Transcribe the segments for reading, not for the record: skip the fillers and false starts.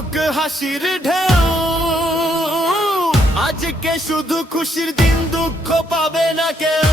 উঠুক হাসির ঢেউ, আজকে শুধু খুশির দিন, দুঃখ পাবে না কেউ।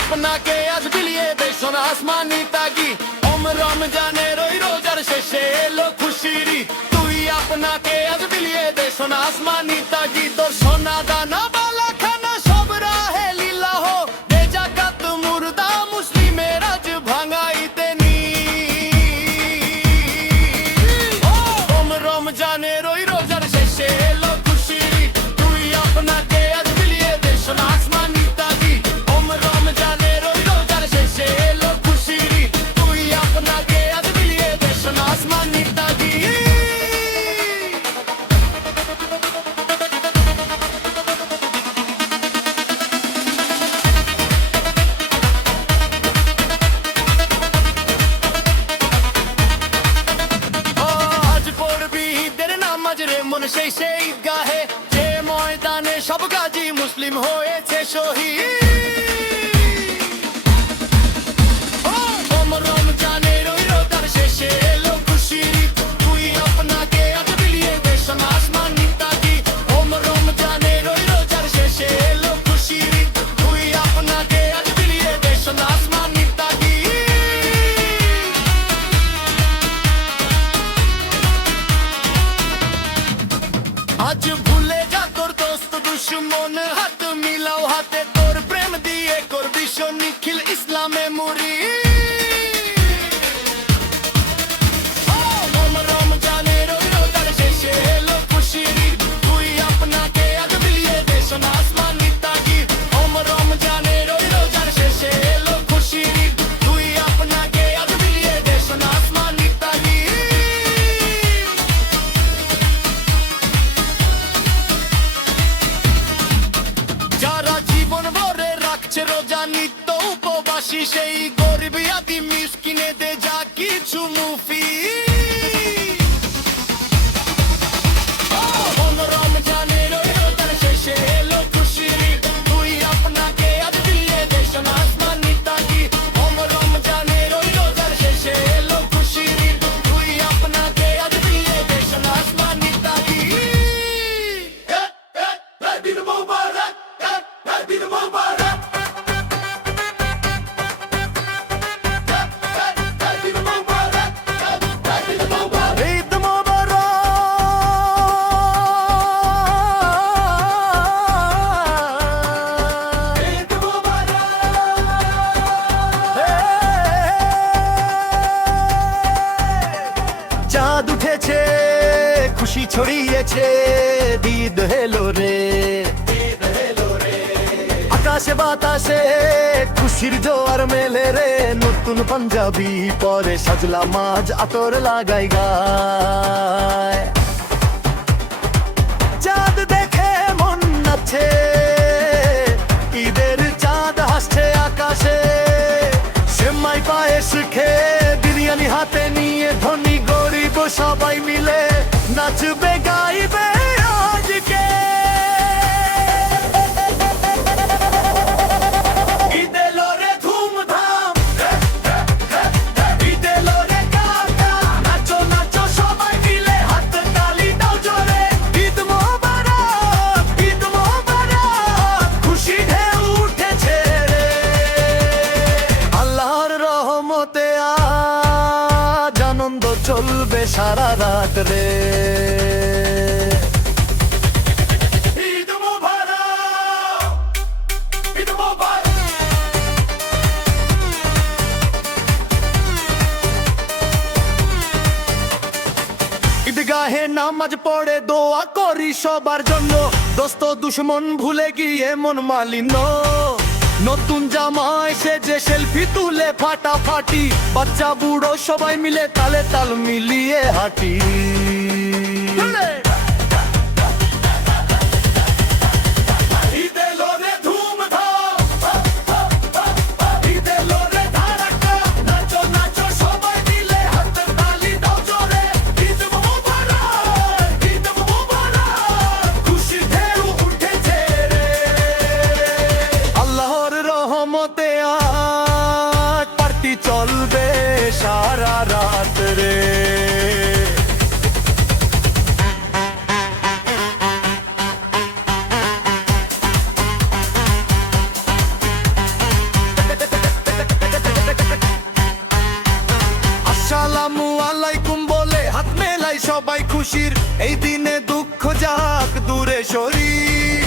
আপনাকে আজ বিলিয়ে দে সোনা আসমানি তাগি, ওম রমজানের ওই রোজার শেষে এলো খুশির ঈদ। তুই আপনাকে আজ বিলিয়ে দে সোনা আসমানি তাগি, তোর সোনা দানা বালা খানা সব রাহে লীলা হো, দে জাকাত মুর্দা মুসলিমের আজ ভাঙাইতে নি। ওম রমজানের ওই রোজার শেষে এলো খুশির ঈদ। তুই আপনাকে আজ বিলিয়ে দে সোনা আসমানি তাগি, ওম রমজানের ওই রোজার শেষে এলো খুশির ঈদ। তুই আপনাকে আজ বিলিয়ে দে সোনা আসমানি তাগি। আজ পড়বি ঈদের নামাজ রে মন সেই সেই গাহে, যে ময়দানে সব গাজী মুসলিম হয়েছে শহীদ। ওম রমজানের ওই রোজার শেষে এলো খুশির ঈদ। তুই আপনাকে আজ বিলিয়ে দে সোনা আসমানি তাগি, ওম রমজানের ওই রোজার শেষে এলো খুশির ঈদ। তুই আপনাকে আজ বিলিয়ে দে সোনা আসমানি তাগি। আজ ভুলে যা তোর দোস্ত দুশ্মন, হাত মিলাও হাতে, তোর প্রেম দিয়ে করবি নিখিল ইসলামে মুরি। ওম রমজানের ওই রোজার শেষে এলো খুশির ঈদ। তুই আপনাকে আজ বিলিয়ে দে সোনা আসমানি তাগি, ওম রমজানের ওই রোজার শেষে এলো খুশির ঈদ। তুই আপনাকে আজ বিলিয়ে দে সোনা আসমানি তাগি। যারা জীবন ভরে রাখছে রোজা নিত্য উপবাসী, সেই গরিব আদি মিসকিনে দে যা কিছু মুফি। ওম রমজানের ওই রোজার শেষে এলো খুশির ঈদ। তুই আপনাকে আজ বিলিয়ে দে সোনা আসমানি তাগি, ওম রমজানের ওই রোজার শেষে এলো খুশির ঈদ। তুই আপনাকে আজ বিলিয়ে দে সোনা আসমানি তাগি। ঈদ মোবারক, ঈদ মোবারক, ঈদ মোবারক, ঈদ মোবারক, ঈদ মোবারক। চাঁদ উঠেছে, খুশি ছড়িয়েছে, ঈদ হেলো রে, আকাশে বাতাসে খুশির জোয়ার মেলে রে। নতুন পাঞ্জাবি পরে সাজলাম আজ, আতর লাগাই গায়। চাঁদ দেখে মন নাচছে, ঈদের চাঁদ হাসছে আকাশে। সেমাই পায়েস খেয়ে বিরিয়ানি হাতে নিয়ে ধনী গরিব সবাই মিলে নাচবে গাইবে আজকে। ঈদ চলবে সারা রাত রে। ঈদগাহে নামাজ পড়ে দোয়া করি সবার জন্য, দোস্ত দুশ্মন ভুলে গিয়ে মন মালিন্য। নতুন জামা সেজে সেলফি তুলে ফাটাফাটি, বাচ্চা বুড়ো সবাই মিলে তালে তাল মিলিয়ে হাঁটি। রহমতে আজ পার্টি চলবে সারা রাত রে। আসসালামু আলাইকুম বলে হাত মেলাই সবাই খুশির, এই দিনে দুঃখ যাক দূরে সরিয়ে।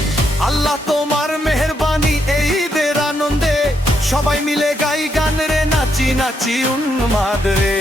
আল্লাহ তোমার মেহেরবানি এই ঈদের আনন্দে, সবাই মিলে গাই গান রে, নাচি নাচি উন্মাদ রে।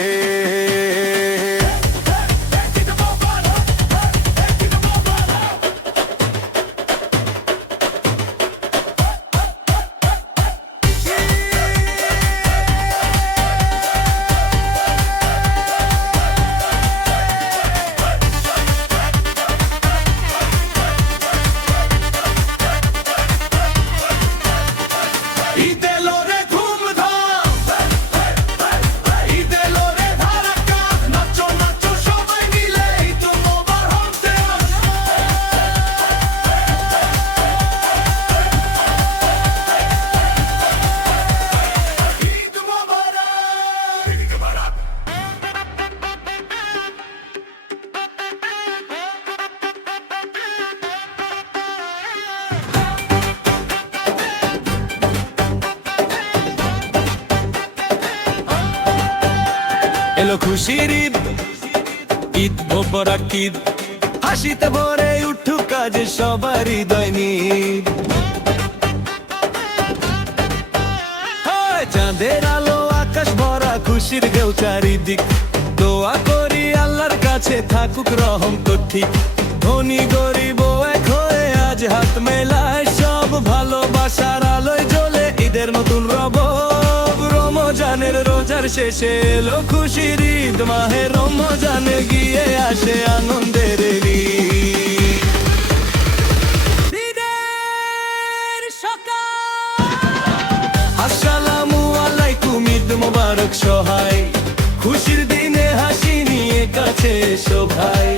এলো খুশির ঈদ, ঈদ মোবারক ঈদ, হাসিতে ভরে উঠুক কাজ সবার হৃদয় নিদ। চাঁদের আলো আকাশ ভরা খুশির ঢেউ চারিদিক, দোয়া করি আল্লাহর কাছে থাকুক রহম তো ঠিক। ধনী গরিব এক হয়ে আজ হাত মেলায়, সব ভালোবাসার আলোয় জ্বলে ঈদের নতুন রব। রমজানের রোজার শেষে এলো খুশির ঈদ, মাহে রমজানে গিয়ে আসে আনন্দের আসসালামু আলাইকুম, ঈদ মোবারক সহায়, খুশির দিনে হাসি নিয়ে কাছে এসো ভাই।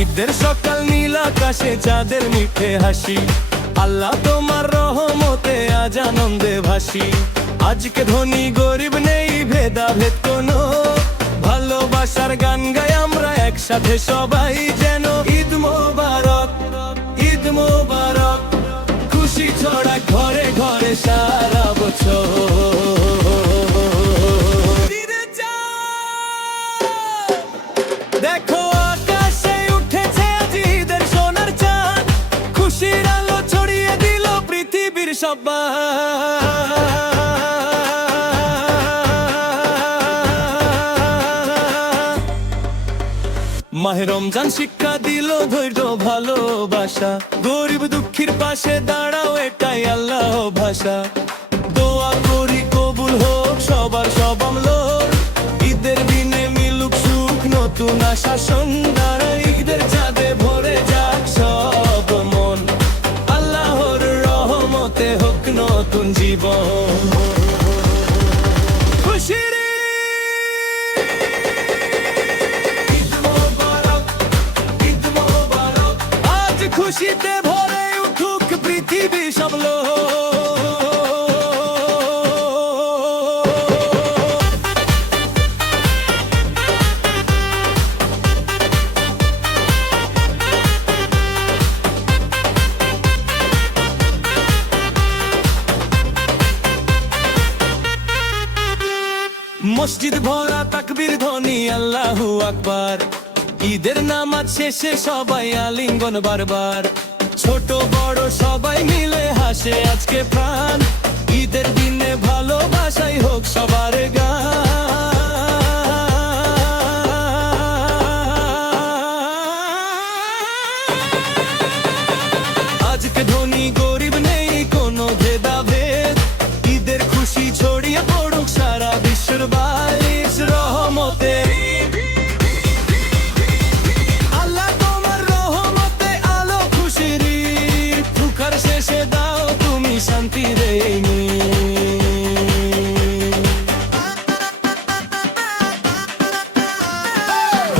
ঈদের সকাল নীল আকাশে চাঁদের মিঠে হাসি, আল্লাহ তোমার রহমতে আজ আনন্দে ভাসি। আজকে ধনী গরিব নেই ভেদাভেদ কোনো, ভালোবাসার গান গাই আমরা একসাথে সবাই যেন। ঈদ মোবারক, ঈদ মোবারক, খুশি ছড়া ঘরে ঘরে সারা বছর। দেখো আকাশে উঠেছে আজ ঈদের সোনার চাঁদ, খুশির আলো ছড়িয়ে দিল পৃথিবীর সবাই। মাহে রমজান শিক্ষা দিল ধৈর্য ভালোবাসা, গরিব দুঃখীর পাশে দাঁড়াও এটাই আল্লাহ ভাষা। দোয়া করি কবুল হোক সবার সব আমল, ঈদের দিনে মিলুক সুখ নতুন আশা সন্ধ্যার। ঈদের চাঁদে ভরে যাক সব মন, আল্লাহর রহমতে হোক নতুন জীবন। খুশির খুশিতে ভরে উঠুক পৃথিবী সব লোক। মসজিদ ভরা তাকবীর ধ্বনি আল্লাহু আকবার। ঈদের নামাজ শেষে সবাই আলিঙ্গন বারবার। ছোট বড় সবাই মিলে হাসে আজকে প্রাণ। ঈদের দিনে ভালোবাসাই হোক সবার গান। আজকে ধনী গরিব নেই কোনো ভেদাভেদ। ঈদের খুশি ছড়িয়ে পড়ুক সারা বিশ্বের বারিশ রহমতে। আল্লাহ তোমার রহমতে আলো খুশির ঈদ। দুঃখের শেষে দাও তুমি শান্তির এই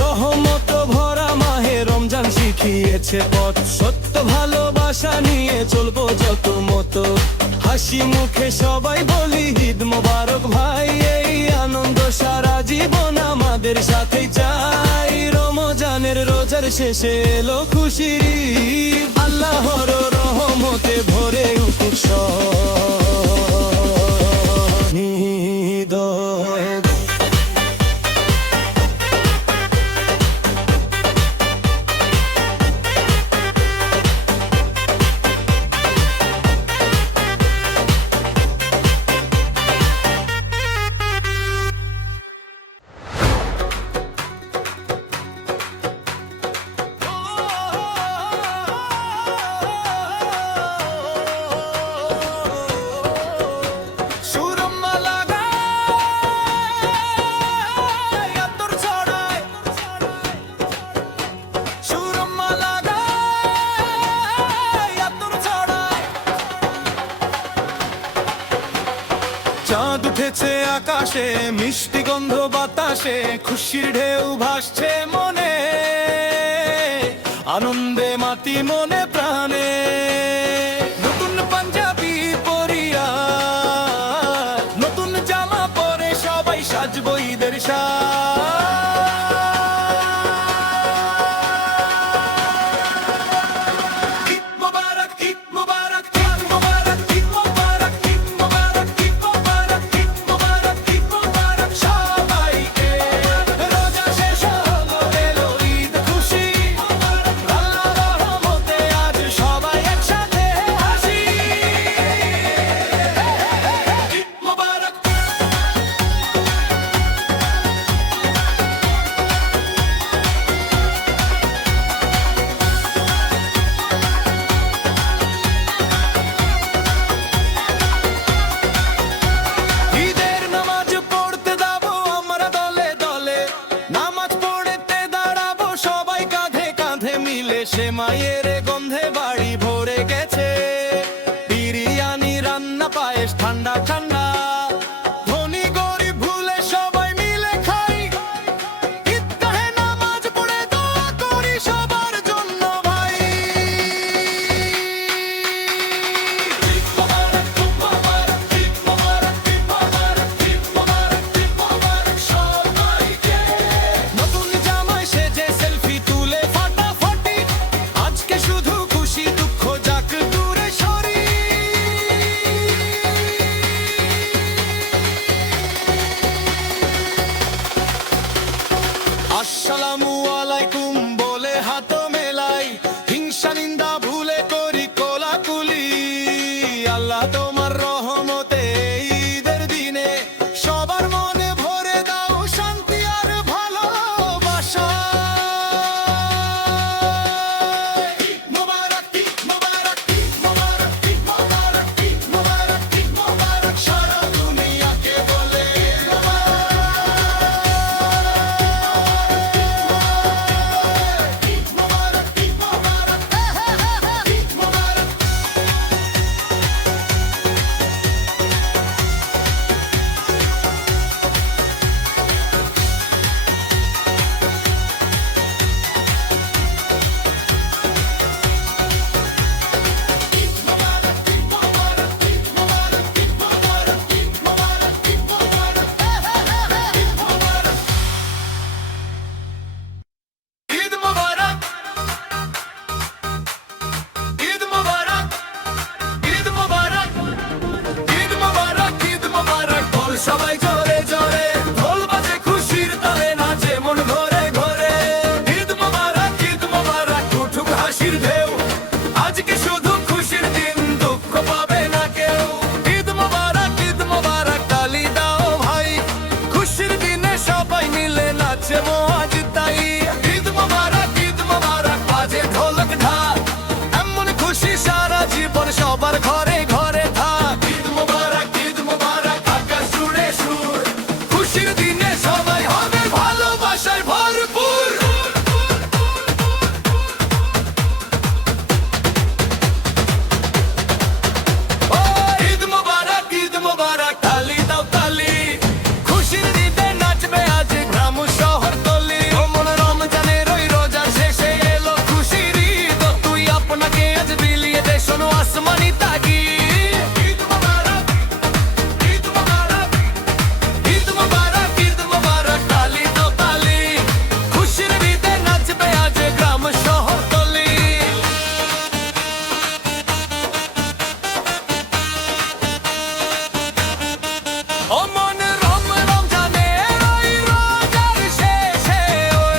রহমত ভরা মাহে রমজান শিখিয়েছে পথ। সত্য ভালোবাসা নিয়ে চলবো যত মতো। হাসি মুখে সবাই বলি ঈদ মোবারক ভাই। এই আনন্দ সারা জীবন আমাদের সাথে চাই। রমজানের রোজার শেষে এলো খুশির ঈদ। আল্লাহর রহমতে ভরে উঠুক হৃদয়। চাঁদ উঠেছে আকাশে মিষ্টি গন্ধ বাতাসে। খুশির ঢেউ ভাসছে মনে আনন্দে মাতি মনে প্রাণে। নতুন পাঞ্জাবি পরিয়া নতুন জামা পরে সবাই সাজবো ঈদের সে মায়ের গন্ধে বাড়ি ভরে গেছে। বিরিয়ানি রান্না পায়েস ঠান্ডা ঠান্ডা। ধনী গরিব ভুলে সবাই মিলে খাই। ঈদগাহে নামাজ পড়ে দোয়া করি সবার জন্য ভাই। ঈদ মোবারক ঈদ মোবারক ঈদ মোবারক ঈদ মোবারক ঈদ মোবারক ঈদ মোবারক সবাইকে। নতুন জামায় সেজে সেলফি তুলে ফাটাফাটি। আজকে শুধু খুশি দুঃখ যাক দূরে সরি। আসসালামু আলাইকুম বলে হাত মেলাই। হিংসা নিন্দা ভুলে করি কোলাকুলি। আল্লাহ তোমার রহমতে ঈদের দিনে সবার মনে ভরে দাও শান্তি আর ভালোবাসা। ঈদ মোবারক ঈদ মোবারক ঈদ মোবারক ঈদ মোবারক ঈদ মোবারক ঈদ মোবারক সারা দুনিয়াকে বলে ঈদ মোবারক ঈদ মোবারক ঈদ মোবারক। ঈদ মোবারক ঈদ মোবারক ঈদ মোবারক ঈদ মোবারক ঈদ মোবারক বল সবাই জোরে জোরে। ঢোল সবার ঘরে ঘরে থাক। ঈদ মোবারক আকাশ জুড়ে সুর, খুশির দিনে সবাই হবে ভালোবাসায় ভরপুর। ও ঈদ মোবারক তালি দাও তালি, খুশির দিনে নাচবে আজ গ্রাম শহর তলি। ও মন রমজানের ওই রোজার শেষে এলো খুশির ঈদ, তুই আপনাকে আজ বিলিয়ে দে শোনো আসমানি তাগিদ। ঈদ মোবারক তালি দাও তালি, খুশির দিনে নাচবে আজ গ্রাম শহর তলি। ও মন রমজানের ওই রোজার শেষে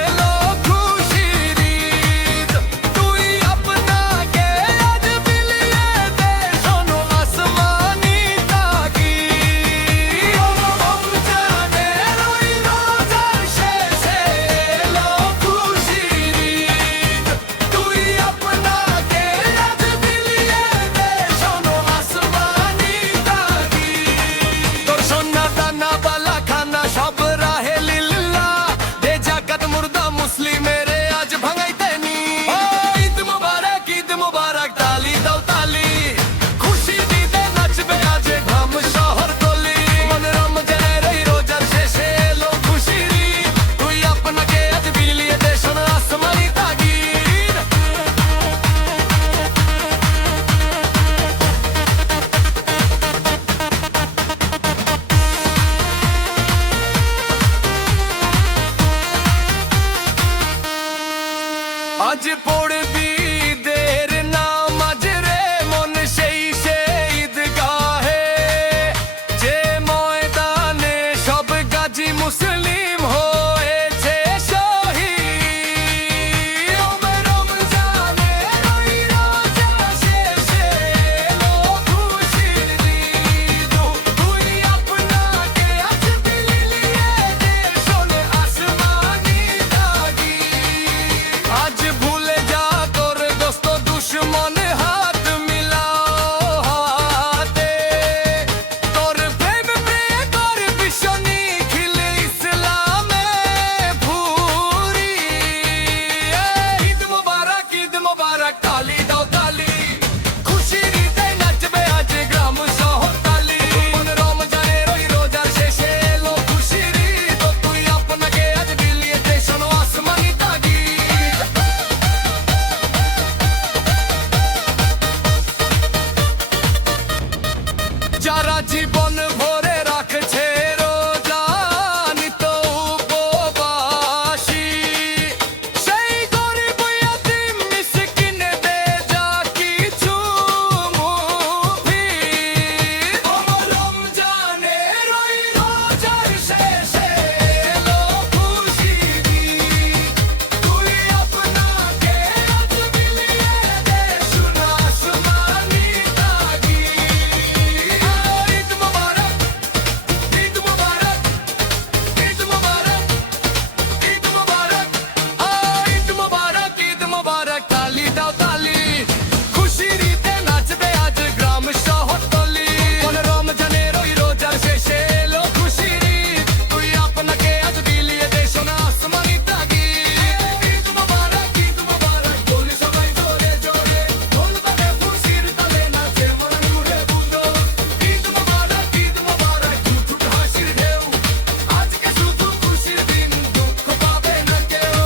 এলো খুশির ঈদ, তুই আপনাকে আজ বিলিয়ে দে শোনো আসমানি তাগিদ। ও রমজানের ওই রোজার শেষে এলো খুশির ঈদ, তুই আপনাকে আজ বিলিয়ে দে শোনো আসমানি তাগিদ। তোর সোনা দানা বালা খানা সব রাহে লিল্লাহ, দে জাকাত মুর্দা মুসলিমের আজ ভাঙাইতে নি। ও ঈদ মোবারক তালি দাও তালি, খুশি দিতে নাচবে আজ গ্রাম শহর তলি। মন রমজানের এই রোজার শেষে এলো খুশির ঈদ, তুই আপনাকে আজ বিলিয়ে দে শোনো আসমানি তাগিদ। আজ পড়বি ঈদের নামাজ রে মন সেই ঈদগাহে, যে ময়দানে সব গাজী মুসলিম হয়েছে শহীদ। ও রমজানের ওই রোজা শেষে এলো খুশির ঈদ, তুই আপনাকে আজ বিলিয়ে দে শোনো আসমানি তাগিদ। আজ ভুলে যা তোর দোস্ত দুশ্মন, হাত মিলাও হাতে, তোর প্রেম প্রিয় কর বিশ্ব নিখিল ইসলামে ভুরি। ঈদ মোবারক তালি দাও তালি, খুশির ঈদে নাচবে আজ গ্রাম শহর তলি। মন রমজানের ওই রোজার শেষে এলো খুশির ঈদ, তুই আপনাকে আজ বিলিয়ে দে শোনো আসমানি তাগিদ। যারা জীবন ভরে রাখছে রোজা নিত উপবাসী, সেই গরিব ইয়াতীম মিসকিনদের যা কিছু মুফিদ। ও রমজানের ওই রোজার শেষে এলো খুশির ঈদ, তুই আপনাকে আজ বিলিয়ে দে শোনো আসমানি তাগিদ। ঈদ মোবারক ঈদ মোবারক ঈদ মোবারক তালি দাও তালি, খুশির ঈদে নাচবে আজ গ্রাম শহর তলি। মন রমজানের ওই রোজার শেষে এলো খুশির ঈদ, তুই আপনাকে আজ বিলিয়ে দে শোনো আসমানি তাগিদ। ঈদ মোবারক বলি সবাই জোরে জোরে, ঢোল বাজে খুশির তালে নাচে মন জুড়ে বুঝো। ঈদ মোবারক ঝুঠুট হাসির ঢেউ, আজকে শুধু খুশির দিন, দুঃখ পাবে না কেউ।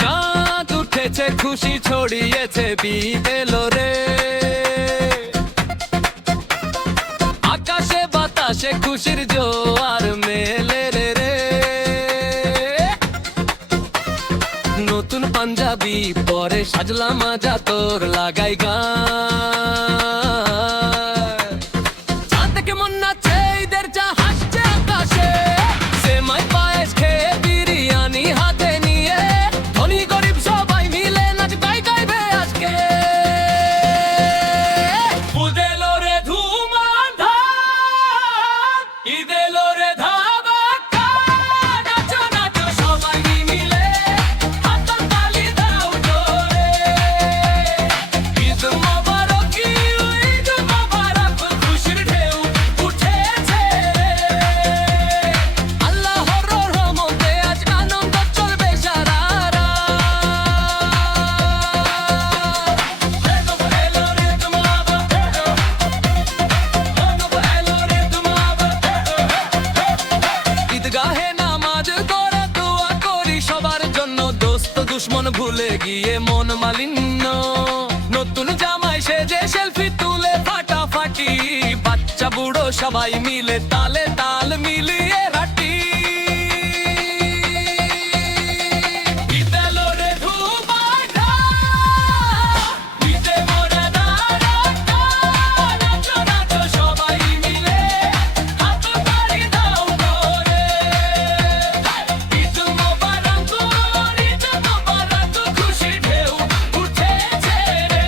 চাঁদ উঠেছে খুশি ছড়িয়েছে বিদ এলো রে, আকাশে বাতাসে খুশির জোয়ার মেলে রে। নতুন পাঞ্জাবি পরে সাজলাম মাজা তোর লাগাই গান, চাঁদ কেমন নাচে ঈদের চা হাসছে আকাশে, সেমাই পায়েস খেয়ে বিরিয়ানি হাতে নিয়ে, ধনী গরিব সবাই মিলে নাচ গাইবে আজকে। ঈদ এলো রে ধুম আন্ধার, ঈদ এলো রে ধাম ঈদগাহে নামাজ করে দোয়া করি সবার জন্য, দোস্ত দুশ্মন ভুলে গিয়ে মন মালিন্য। নতুন জামাই সেজে সেলফি তুলে ফাটাফাটি, বাচ্চা বুড়ো সবাই মিলে তালে তাল মিলিয়ে হাঁটি। ঈদে লোরে ধুমাটা, ঈদে মোরা নাড়াটা, নাচো নাচো সবাই মিলে, হাত তালি দাও করে। ঈদ মোবারক, ঈদ মোবারক, খুশির ঢেউ উঠেছে রে।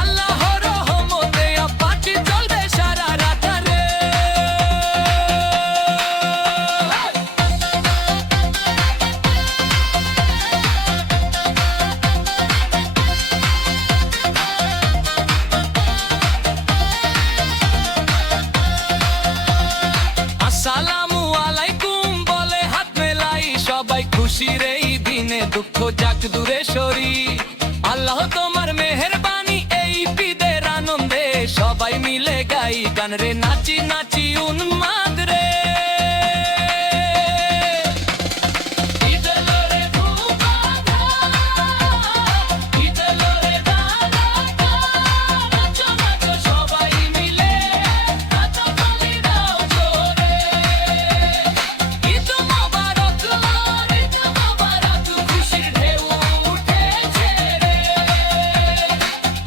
আল্লাহর রহমতে পার্টি চলবে সারা রাত রে। আসসালামু আলাইকুম বলে হাত মেলাই সবাই, খুশির এই দিনে দুঃখ যাক দূরে সরি। আল্লাহ তোমার মেহেরবানি এই ঈদের আনন্দে, সবাই মিলে গাই গান রে, নাচি নাচি উন্মাদ রে। ঈদে লোরে ধুমাটা, ঈদে লোরে নাড়াটা, নাচো নাচো সবাই মিলে, হাত তালি দাও জোরে। ঈদ মোবারক, ঈদ মোবারক, খুশির ঢেউ উঠেছে রে।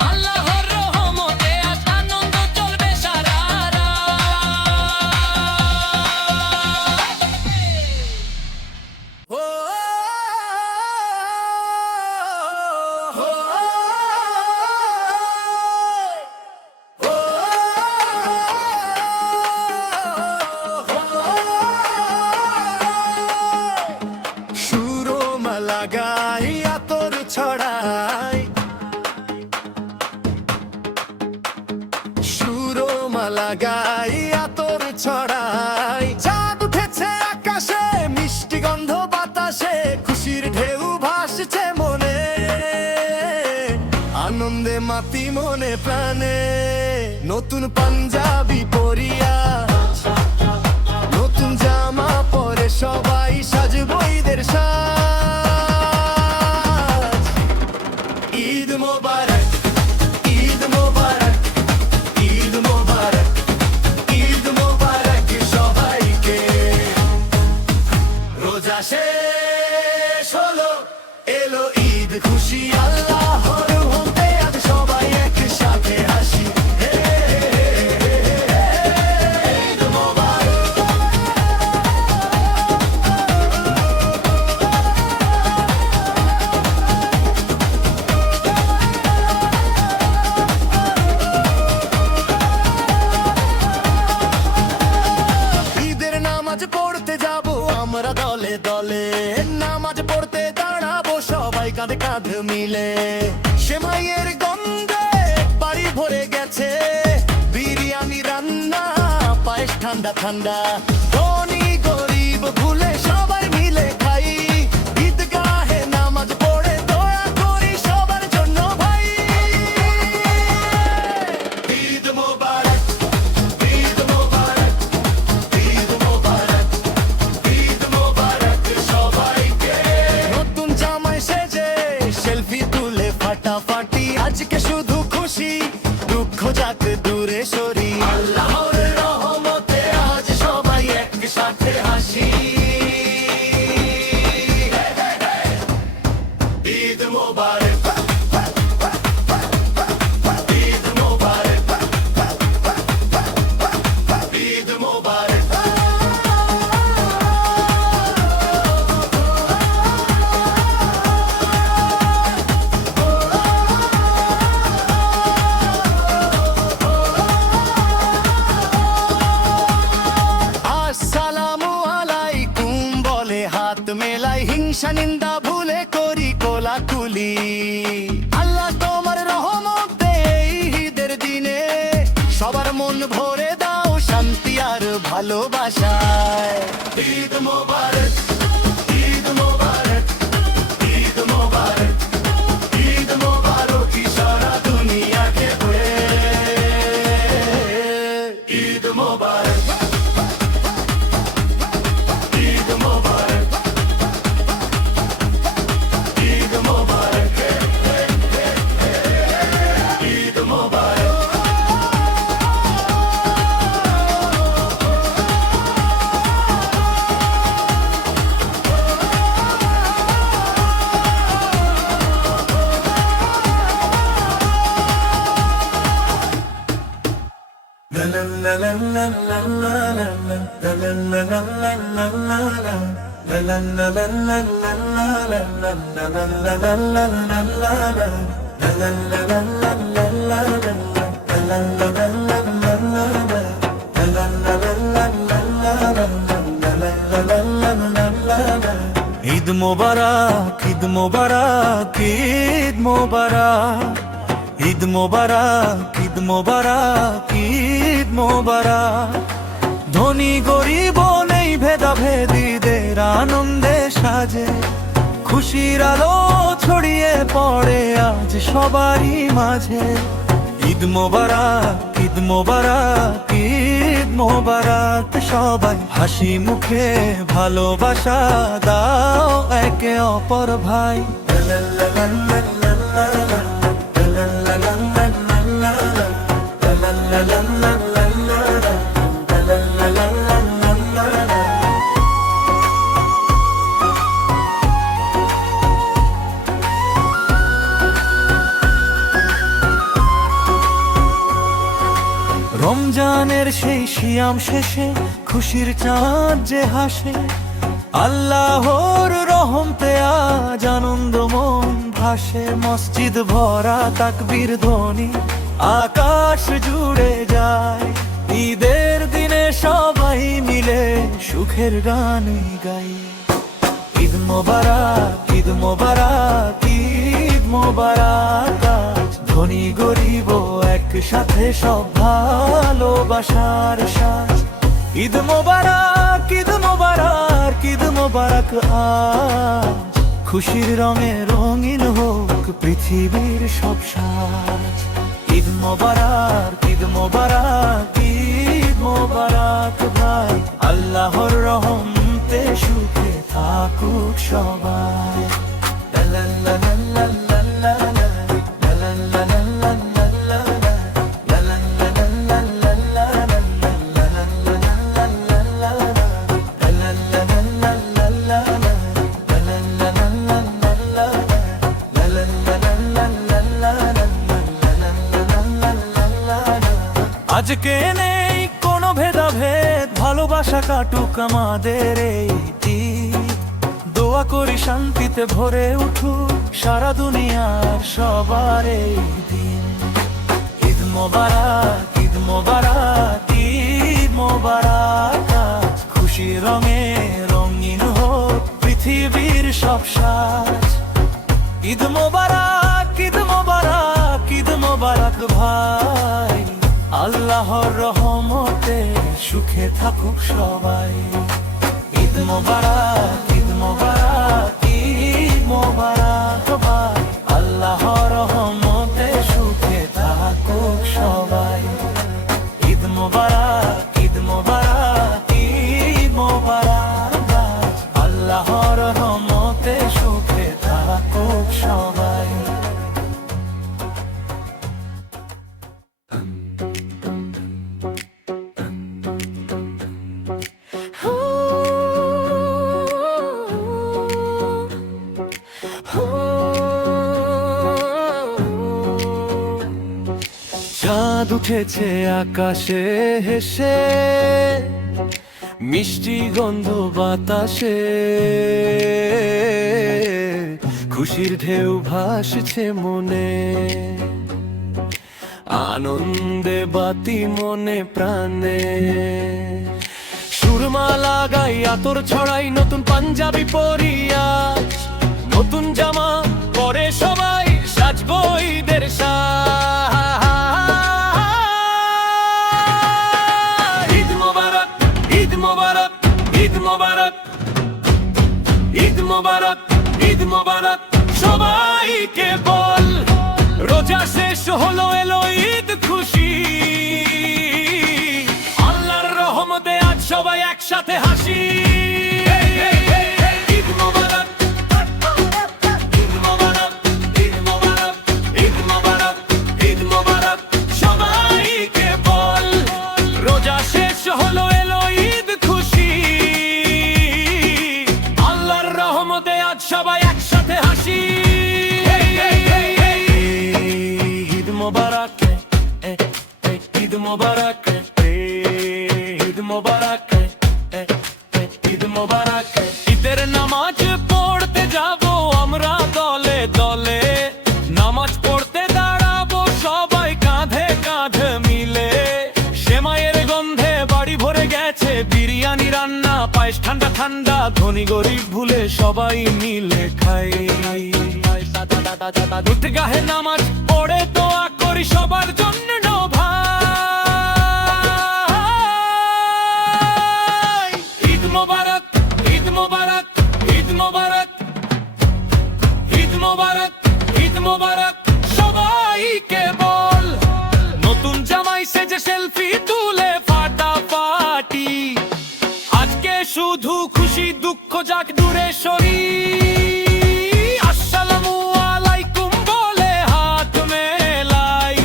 আল্লাহর রহমতে আজ আনন্দ চলবে সারা রাত। ও সুরো মালাগাই আতর ছড়াই, সুরো মালাগাই আতর ছড়াই, চাঁদ উঠেছে আকাশে, মিষ্টি গন্ধ বাতাসে, খুশির ঢেউ ভাসছে মনে, আনন্দে মাতি মনে প্রাণে। নতুন পাঞ্জাবি পরিয়া, নতুন জামা পরে সবাই সাজবো ঈদের সাজ। ঈদ মোবারক, ঈদ মোবারক, ঈদ মোবারক, ঈদ মোবারক সবাইকে। রোজা শেষ হলো, এলো ঈদ, খুশি আল্লাহর রহমতে আজ সবাই একসাথে হাসি। হে হে হে হে হে, ঈদ মোবারক। ঈদের নামাজ পড়তে যাব আমরা দলে দলে, নামাজ পড়তে দাঁড়াবো সবাই কাঁধে কাঁধ মিলে। সেমাইয়ের গন্ধে বাড়ি ভরে গেছে, বিরিয়ানি রান্না, পায়েস ঠান্ডা ঠান্ডা, ধনী গরিব ভুলে সবাই মিলে খাই। ঈদগাহে নামাজ পড়ে দোয়া করি সবার জন্য ভাই। ঈদ মোবারক, ঈদ মোবারক, ঈদ মোবারক, ঈদ মোবারক সবাইকে। নতুন জামাই সেজে সেলফি তুলে ফাটাফাটি, আজকে শুধু খুশি, দুঃখ যাক দূরে সরি। আল্লাহর রহমতে আজ সবাই একসাথে হাসি। ঈদ মোবারক, ঈদ মোবারক, ঈদ মোবারক। আসসালামু আলাইকুম বলে হাত মেলাই, হিংসা নিন্দা ভুলে করি কোলাকুলি। আল্লাহ তোমার রহমতে এই ঈদের দিনে সবার মন ভরে দাও শান্তি আর ভালোবাসায়। ঈদ মোবারক, ঈদ মোবারক, ঈদ মোবারক, ঈদ মোবারক সারা দুনিয়াকে হয়ে। ঈদ মোবারক, ঈদ মোবারক, ঈদ মোবারক, ঈদ মোবারক, ঈদ মোবারক, ঈদ মোবারক, ঈদ মোবারক। ধনী গরিব নেই ভেদাভেদ, ঈদের আনন্দে সাজে, খুশির আলো ছড়িয়ে পড়ে আজ সবারই মাঝে। ঈদ মোবারক, ঈদ মোবারক, ঈদ মোবারক। সবাই হাসি মুখে ভালোবাসা দাও একে অপর ভাই। রমজানের সেই সিয়াম শেষে খুশির চাঁদ যে হাসে, আল্লাহর রহমতে আজ আনন্দ মন ভাসে। মসজিদ ভরা তাকবীর ধ্বনি আকাশ জুড়ে যায়, ঈদের দিনে সবাই মিলে সুখের গান গাই। ঈদ মোবারক, ঈদ মোবারক, ঈদ মোবারক। ধনী গরিব একসাথে সব ভালোবাসার সাজ। ঈদ মোবারক, ঈদ মোবারক, ঈদ মোবারক। আজ খুশির রঙে রঙিন হোক পৃথিবীর সব সাজ। ঈদ মোবারক, ঈদ মোবারক, ঈদ মোবারক ভাই। আল্লাহর রহমতে সুখে থাকুক সবাই। লা লা লা লা লা লা লা। আজকে নেই কোনো ভেদাভেদ, ভালোবাসা কাটুক আমাদের এই দিন। দোয়া করি শান্তিতে ভরে উঠুক সারা দুনিয়ার সবার এই দিন। ঈদ মোবারক, ঈদ মোবারক, ঈদ মোবারক। খুশি রঙে রঙিন হোক পৃথিবীর সব সাজ। ঈদ মোবারক, ঈদ মোবারক, ঈদ মোবারক ভাই। আল্লাহর রহমতে সুখে থাকুক সবাই। ঈদ মোবারক, ঈদ মোবারক, ঈদ মোবারক ভাই। আল্লাহর রহমতে সুখে থাকুক সবাই। ঈদ মোবারক, ঈদ মোবারক, ঈদ মোবারক ভাই। আল্লাহর রহমতে সুখে থাকুক সবাই। চাঁদ উঠেছে আকাশে হেসে, মিষ্টি গন্ধ বাতাসে। খুশির ঢেউ ভাসছে মনে, আনন্দে বাতি মনে প্রাণে। সুরমা লাগাই আতর ছড়াই নতুন পাঞ্জাবি পরিয়া, নতুন জামা পরে সবাই সাজবো ঈদের ঈদ মোবারক, ঈদ মোবারক, ঈদ মোবারক, ঈদ মোবারক, ঈদ মোবারক। সবাইকে বল রোজা শেষ হলো এলো ঈদ খুশি। আল্লাহর রহমতে আজ সবাই একসাথে হাসি। ঈদ মোবারক, ঈদ মোবারক, ঈদ মোবারক, ঈদ মোবারক, ঈদ মোবারক। সবাইকে বল রোজা শেষ হলো এলো ঈদ খুশি। আল্লাহর রহমতে আজ সবাই একসাথে হাসি। ঈদ মোবারক, পায়েস ঠান্ডা ঠান্ডা, ধনী গরিব ভুলে সবাই মিলে খাই। গাহে নামাজ পড়ে দোয়া করি সবার জন্য ভাই। ঈদ মোবারক, ঈদ মোবারক, ঈদ মোবারক, ঈদ মোবারক, ঈদ মোবারক সবাইকে বল। নতুন জামাই সেজে সেলফি তুলে ফাটাফাটি, আজকে শুধু খুশি দুঃখ যাক দূরে সরি। আসসালামু আলাইকুম বলে হাত মেলাই,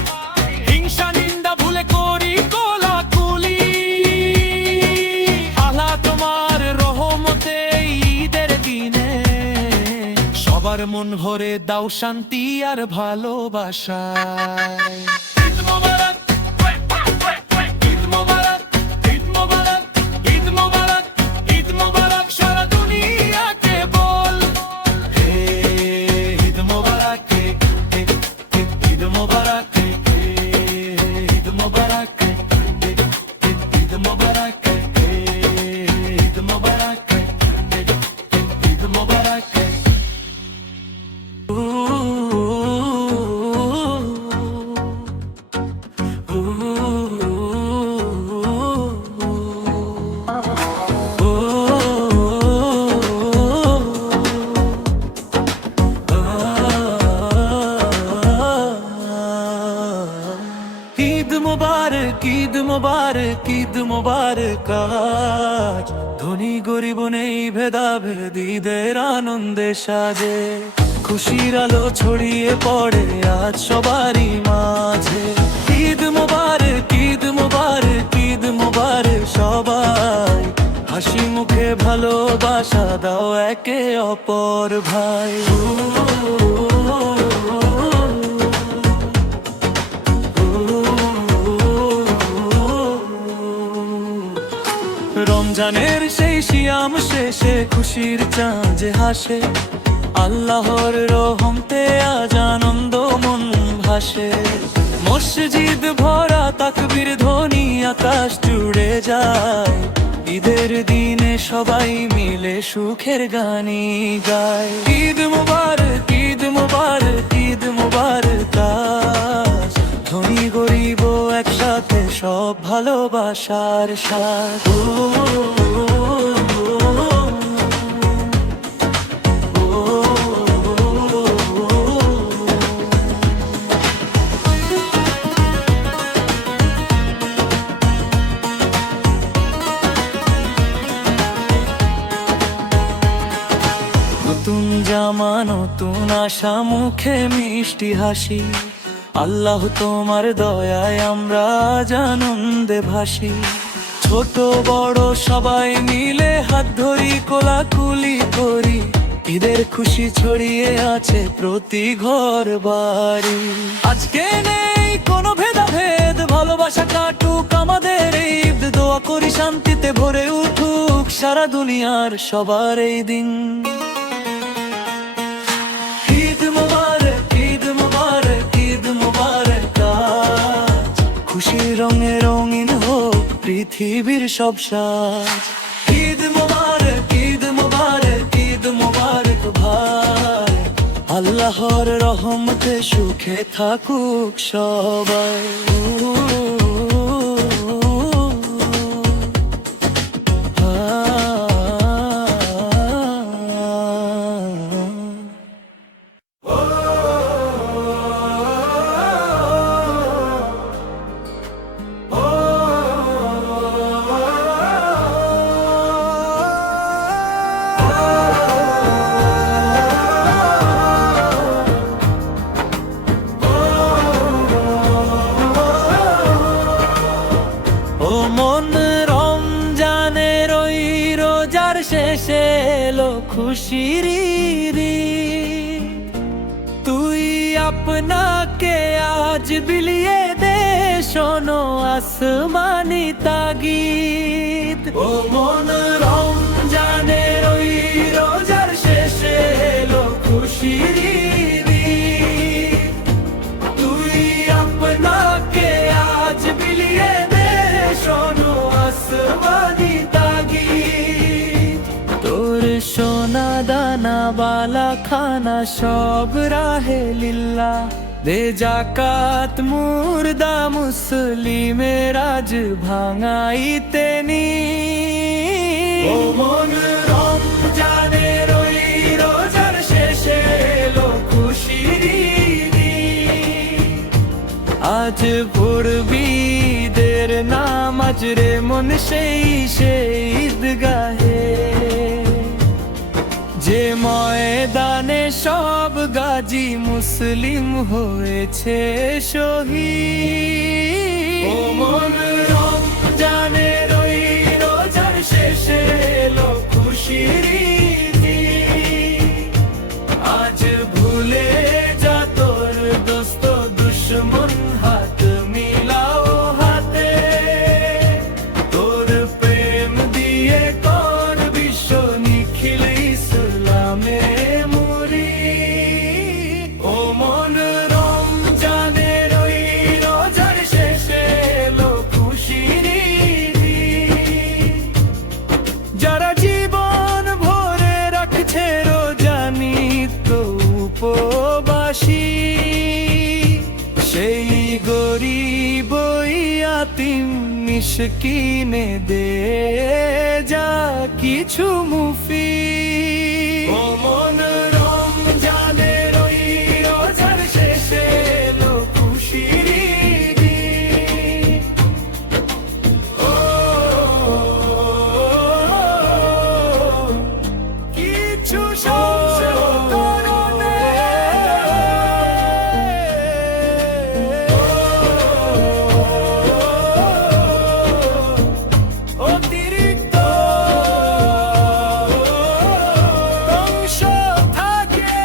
হিংসা নিন্দা ভুলে করি কোলাকুলি। আল্লাহ তোমার রহমতে ঈদের দিনে সবার মন ভরে দাও শান্তি আর ভালোবাসা। ঈদ মোবারক, ঈদ মোবারক, ঈদ মোবারক, ঈদ মোবারক, ঈদ মোবারক সারা দুনিয়াকে বল। হে ঈদ মোবারক, ঈদ মোবারক, ঈদ মোবারক, ঈদ মোবারক, ঈদ মোবারক, ঈদ মোবারক। ঈদ মোবারক, ঈদ মোবারক, ঈদ মোবারক আজ। ধনী গরিব নেই ভেদাভেদ, ঈদের আনন্দে সাজে। খুশির আলো ছড়িয়ে পড়ে আজ সবারই মাঝে। ঈদ মোবারক, ঈদ মোবারক, ঈদ মোবারক সবাই। হাসি মুখে ভালোবাসা দাও একে অপর ভাই। রমজানের সেই সিয়াম শেষে খুশির চাঁদ হাসে। আল্লাহর রহমতে আজ আনন্দ মন ভাসে। মসজিদ ভরা তাকবীর ধ্বনি আকাশ জুড়ে যায়। ঈদের দিনে সবাই মিলে সুখের গানি গায়। ঈদ মোবারক, ঈদ মোবারক, ঈদ মোবারক আজ। ধনী গরিব একসাথে সব ভালোবাসার সাথ। নতুন জামা নতুন আশা, মুখে মিষ্টি হাসি। আল্লাহ তোমার দয়ায় আমরা আজ আনন্দে ভাসি। ছোট বড় সবাই মিলে হাত ধরি কোলাকুলি করি। ঈদের খুশি ছড়িয়ে আছে প্রতি ঘর বাড়ি। আজকে নেই কোনো ভেদাভেদ, ভালোবাসা কাটুক আমাদের এই ঈদ। দোয়া করি শান্তিতে ভরে উঠুক সারা দুনিয়ার সবার এই দিন। ঈদ মোবারক, ঈদ মোবারক, ঈদ মোবারক আজ। খুশির রঙে রঙিন হোক পৃথিবীর সব সাজ। ঈদ মোবারক, ঈদ মোবারক, ঈদ মোবারক ভাই। আল্লাহর রহমতে সুখে থাকুক সবাই। শেষে এলো খুশির ঈদ। তুই আপনাকে আজ বিলিয়ে দে শোনো আসমানি তাগিদ। ও মন রমজানের ওই রোজার শেষে এলো খুশির ঈদ। তুই আপনাকে আজ বিলিয়ে দে শোনো আসমানি তাগিদ। সোনা দানা বালা খানা সব রাহে লিল্লা দে জাকাত মুর্দা মুসলিমের আজ ভাঙাইতে নি ও মন রমজানের ওই রোজার শেষে এলো খুশির ঈদ। আজ পড়বি দের নামাজ রে মন সেই ঈদগাহে যে ময়দানে সব গাজী মুসলিম হয়েছে শহীদ। ও মন রমজানের ওই রোজার শেষে এলো খুশির ঈদ। আজ ভুলে যা তোর দোস্ত দুশ্মন হাত মিলাও হাতে তোর প্রেম দিয়ে কর বিশ্ব নিখিল ইসলামে মুরি। ও মন রমজানের ওই রোজার শেষে এলো খুশির ঈদ। যারা জীবন ভরে রাখছে রোজা নিত্য উপবাসী সেই গরিব ইয়াতিম মিসকিনে দে যা কিছু মুফিদ। ও মন রমজানের ওই রোজার শেষে এলো খুশির ঈদ। ও কিছু সংশোধনে অতিরিক্ত অংশ থাকে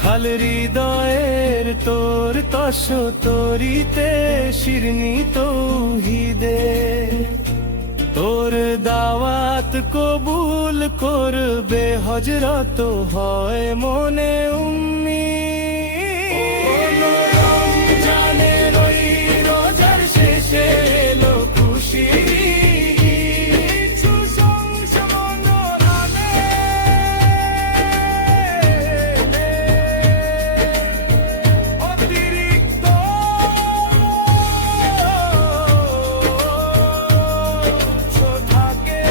খাল হৃদয়ের তোর তস তরিতে শিরনি তৌহিদে তোর দাওয়াত কবুল করবে হজরত হয় মনে উম্মিদ। রমজানের ওই রোজার শেষে এলো খুশির ঈদ। সুসংসমনরানে অতিরিক্ত থাকে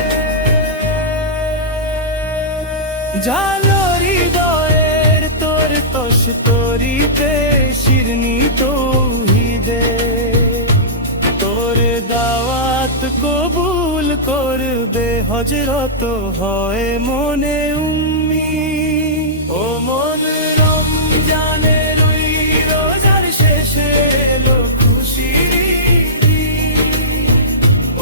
জালো হৃদয়ের তোর তস তরিতে শিরনি তৌহিদে তোর দাওয়াত কবুল করবে হজরত হয় মনে উম্মিদ। ও মন রমজানের ওই রোজার শেষে এলো খুশির ঈদ।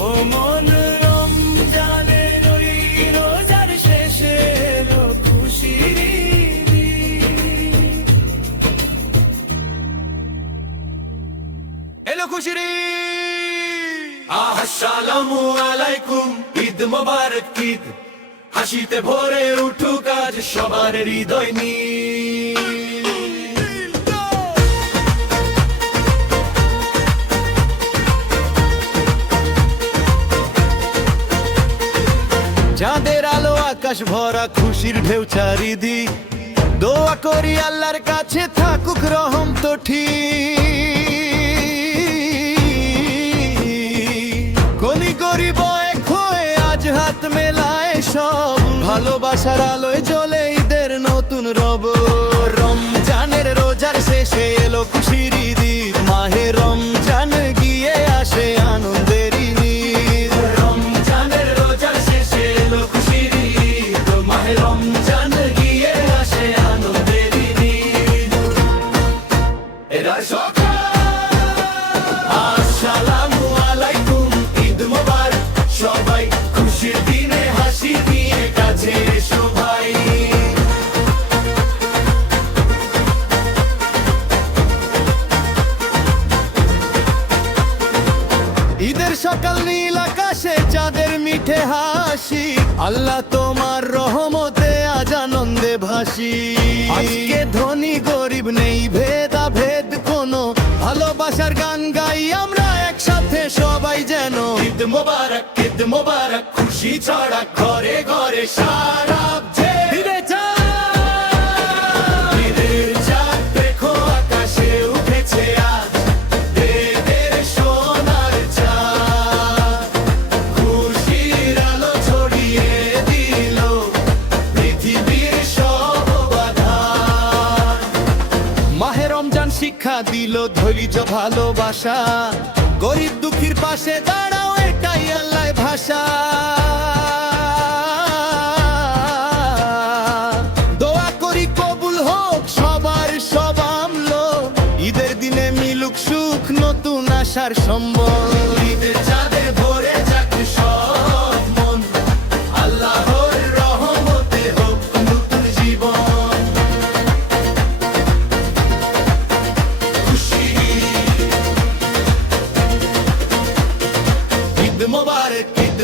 ও মন রমজানের ওই রোজার শেষে এলো খুশির ঈদ। এলো খুশির ঈদ। আসসালামু আলাইকুম ঈদ মোবারক ঈদ হাসিতে ভরে উঠুক আজ সবার হৃদয় নীল। চাঁদের আলো আকাশ ভরা খুশির ঢেউ চারিদিক দোয়া করি আল্লাহর কাছে থাকুক রহম তো ঠিক কোনি গরিব এক হয়ে আজ হাত মেলায় সব ভালোবাসার আলোয় জ্বলে ঈদের নতুন রব। রমজানের রোজার শেষে এলো খুশির ঈদ। মাহে রমজান গিয়ে আসে আনন্দের ঈদ। রমজানের রোজার শেষে এলো খুশির ঈদ। মাহে রমজান গিয়ে আসে আনন্দের ঈদ। এরা আসসালামু আলাইকুম ঈদ মোবারক সবাই খুশির দিনে হাসি দিয়ে কাছে এসো ভাই। ঈদের সকাল নীল আকাশে চাঁদের মিঠে হাসি আল্লাহ তোমার রহমতে আজ আনন্দে ভাসি। আজকে ধনী গরিব নেই ভেদাভেদ কোনো ভালোবাসার গান গাই আমরা একসাথে সবাই যেন ঈদ মোবারক খুশি ছড়া ঘরে ঘরে সারা যে ঈদের চাঁদ দেখো আকাশে উঠেছে আজ দেবের সোনার চাঁদ খুশির আলো ছড়িয়ে দিল পৃথিবীর সব বাধা মাহে রমজান শিক্ষা দিল ধৈর্য ভালোবাসা গরিব দুঃখীর পাশে দাঁড়াও এটাই আল্লাহর ভাষা দোয়া করি কবুল হোক সবার সব আমলো ঈদের দিনে মিলুক সুখ নতুন আশার সম্বল ঈদের চাঁদে ভরে যাক সব মন আল্লাহর রহমতে হোক নতুন জীবন খুশি ঈদ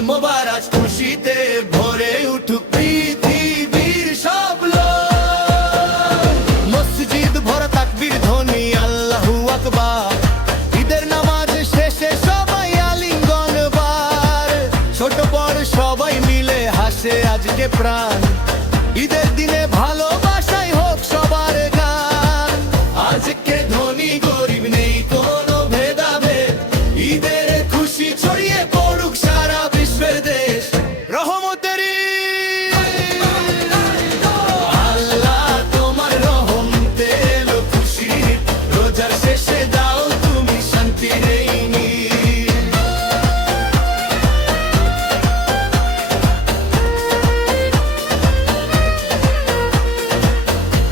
মোবারক খুশিতে ভরে উঠুক পৃথিবীর সব লোক মসজিদ ভরা তাকবীর ধ্বনি আল্লাহু আকবার ঈদের নামাজ শেষে সবাই আলিঙ্গন বার ছোট বড় সবাই মিলে হাসে আজকে প্রাণ ঈদের দিনে ভালোবাসাই হোক সবার গান আজকে ধনী গরিব নেই কোনো ভেদাভেদ ঈদের খুশি ছড়িয়ে পড়ুক সারা বিশ্বের দেশ রহমতের আল্লাহ তোমার রহমতে এলো খুশি রোজার শেষে দাও তুমি শান্তির এই নীড়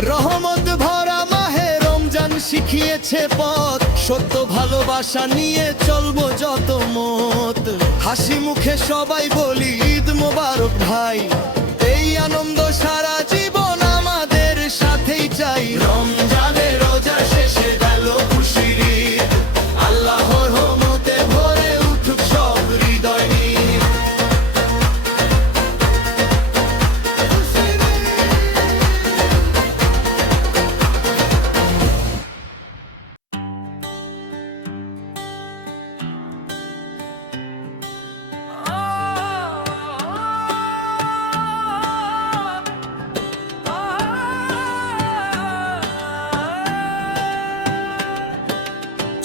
রহমত ভরা মাহে রমজান শিখিয়েছে পথ সত্য ভালোবাসা নিয়ে চলবো যত মত হাসি মুখে সবাই বলি ঈদ মোবারক ভাই এই আনন্দ সারা জীবন আমাদের সাথেই চাই রমজানে রোজার শেষে গেল খুশির ঈদ আল্লাহর রহমতে ভরে উঠুক সব হৃদয় নীড়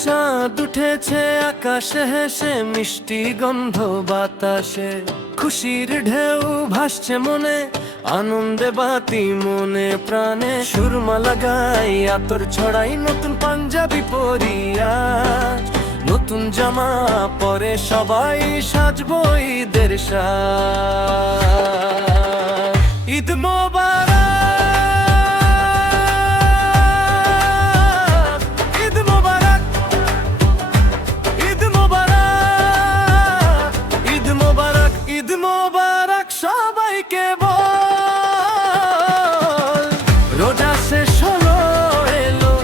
চাঁদ উঠেছে আকাশে হেসে মিষ্টি গন্ধ বাতাসে খুশির ঢেউ ভাসছে মনে আনন্দে বাতি মনে প্রাণে সুরমা লাগাই আতর ছড়াই নতুন পাঞ্জাবি পরিয়া নতুন জামা পরে সবাই সাজবো ঈদের সাজ ঈদ মোবারক ঈদ মোবারক সবাইকে বল রোজা শেষ হলো এলো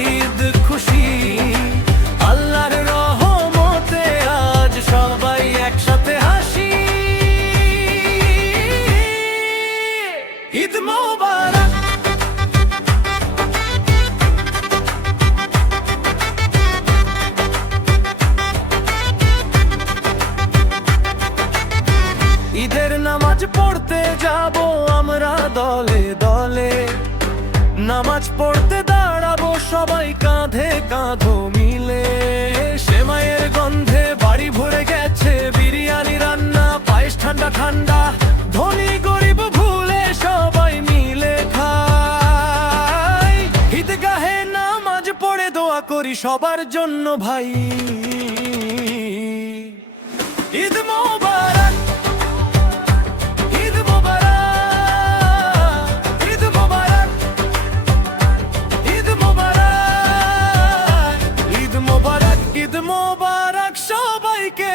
ঈদ খুশি আল্লাহর রহমতে আজ সবাই একসাথে হাসি ঈদ মোবারক ঈদের নামাজ পড়তে যাব আমরা দলে দলে নামাজ পড়তে দাঁড়াবো সবাই কাঁধে কাঁধো মিলে সেমাইয়ের গন্ধে বাড়ি ভরে গেছে বিরিয়ানি রান্না পায়েস ঠান্ডা ঠান্ডা ধনী গরিব ভুলে সবাই মিলে খাই ঈদগাহে নামাজ পড়ে দোয়া করি সবার জন্য ভাই ঈদ মোবারক ঈদ মোবারক সবাইকে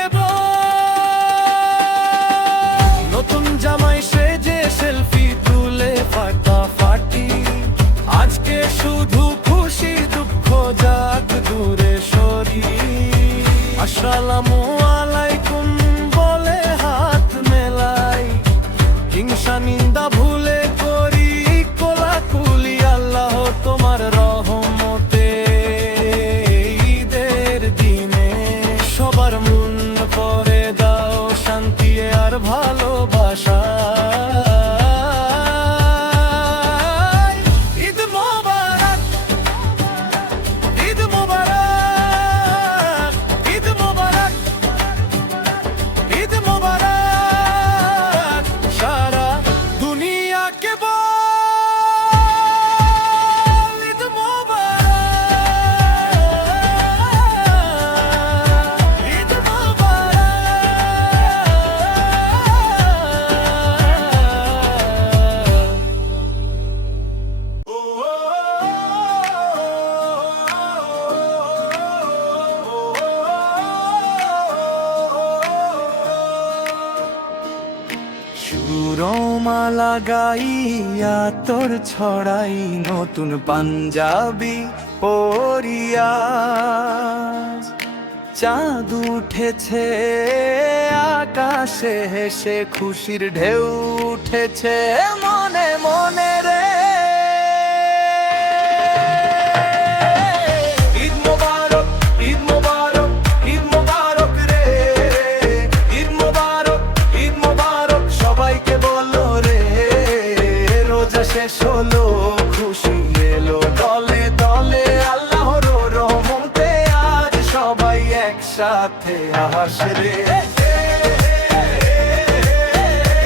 নতুন জামাই সেজে সেলফি তুলে ফাটাফাটি আজকে শুধু খুশি দুঃখ যাক দূরে সরি আসসালামু আলাইকুম বলে হাত মেলাই হিংসা নিন্দা ভুলে করি কোলাকুলি আল্লাহ তোমার রহমতে ঈদের দিনে সবার মন পরে সুরমা লাগাইয়া তোর ছড়াই নতুন পাঞ্জাবি পরিয়া চাঁদ উঠেছে আকাশে হেসে খুশির ঢেউ উঠেছে মনে মনে রে। ঈদ মোবারক, ঈদ মোবারক, ঈদ মোবারক রে। ঈদ মোবারক, ঈদ মোবারক সবাইকে বলো রে। রোজা শেষ হলো, খুশি এলো দলে দলে, আল্লাহর রহমতে আজ সবাই একসাথে হাসে রে।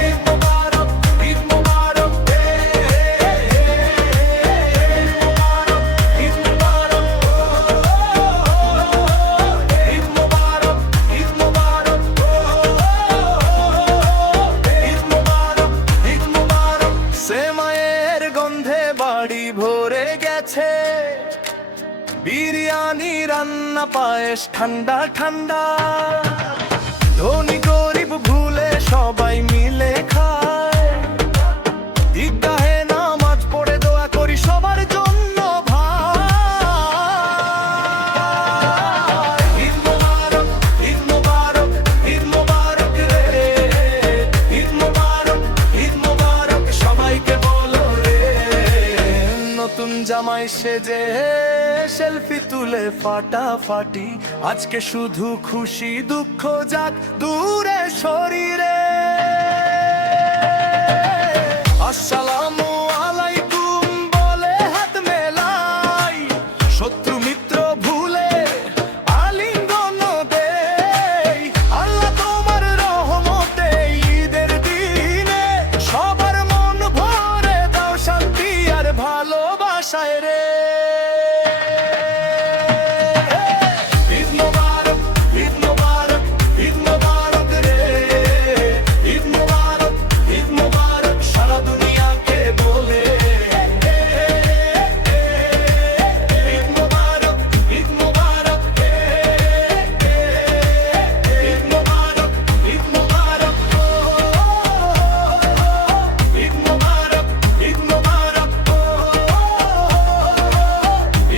ঈদ মোবারক, ঈদ মোবারক, ঈদ মোবারক, ঈদ মোবারক, ঈদ মোবারক, ঈদ মোবারক, ঈদ মোবারক। সেমাইয়ের গন্ধে বাড়ি ভরে গেছে, বিরিয়ানি রান্না পায়েস ঠান্ডা ঠান্ডা, ধনী গরিব ভুলে সবাই মিলে খায়। ঈদগাহে নামাজ পড়ে দোয়া করি সবার জন্য ভাই। ঈদ মোবারক, ঈদ মোবারক, ঈদ মোবারক রে। ঈদ মোবারক, ঈদ মোবারক সবাইকে বলো রে। নতুন জামাই সেজে সেলফি তুলে ফাটাফাটি, আজকে শুধু খুশি, দুঃখ যাক দূরে শরীরে। আসসালামু আলাইকুম বলে হাত মেলাই, শত্রু মিত্র ভুলে আলিঙ্গন দেই। আল্লাহ তোমার রহমতে ঈদের দিনে সবার মন ভরে দাও শান্তি আর ভালোবাসায় রে। ঈদ মোবারক, ঈদ মোবারক, ঈদ মোবারক রে। ঈদ মোবারক, ঈদ মোবারক সারা দুনিয়াকে বলে। ঈদ মোবারক, ঈদ মোবারক, ঈদ মোবারক, ঈদ মোবারক, ঈদ মোবারক, ঈদ মোবারক,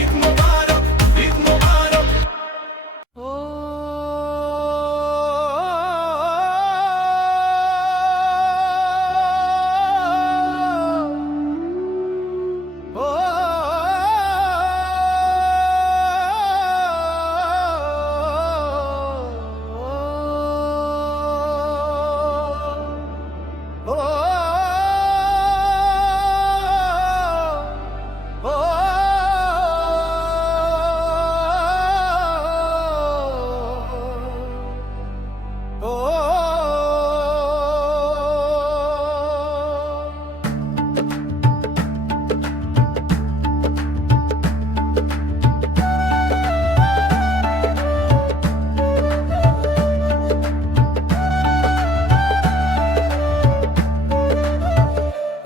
ঈদ মোবারক, ঈদ মোবারক।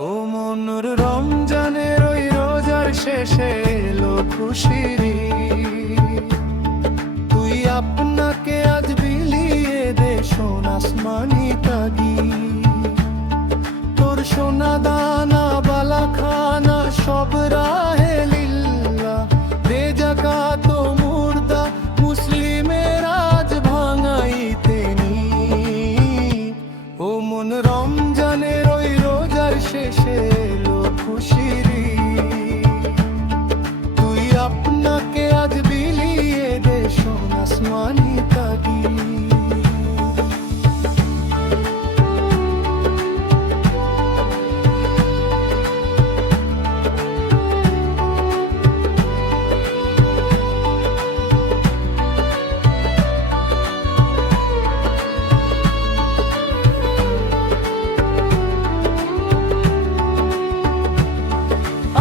ও মনুর রমজানের ওই রোজার শেষে এলো খুশির ঈদ। তুই আপনাকে আজ বিলিয়ে দে সোনা আসমানি তাগি, তোর সোনা দানা বালা খানা সব রাহে লিল্লাহ। দে যাকাত ও মুর্দা মুসলিমের আজ ভাঙাইতে নি। ও মন রমজানের ওই রোজার শেষে এলো খুশির ঈদ। তুই আপনাকে আজ বিলিয়ে দে সোনা আসমানি তাগি।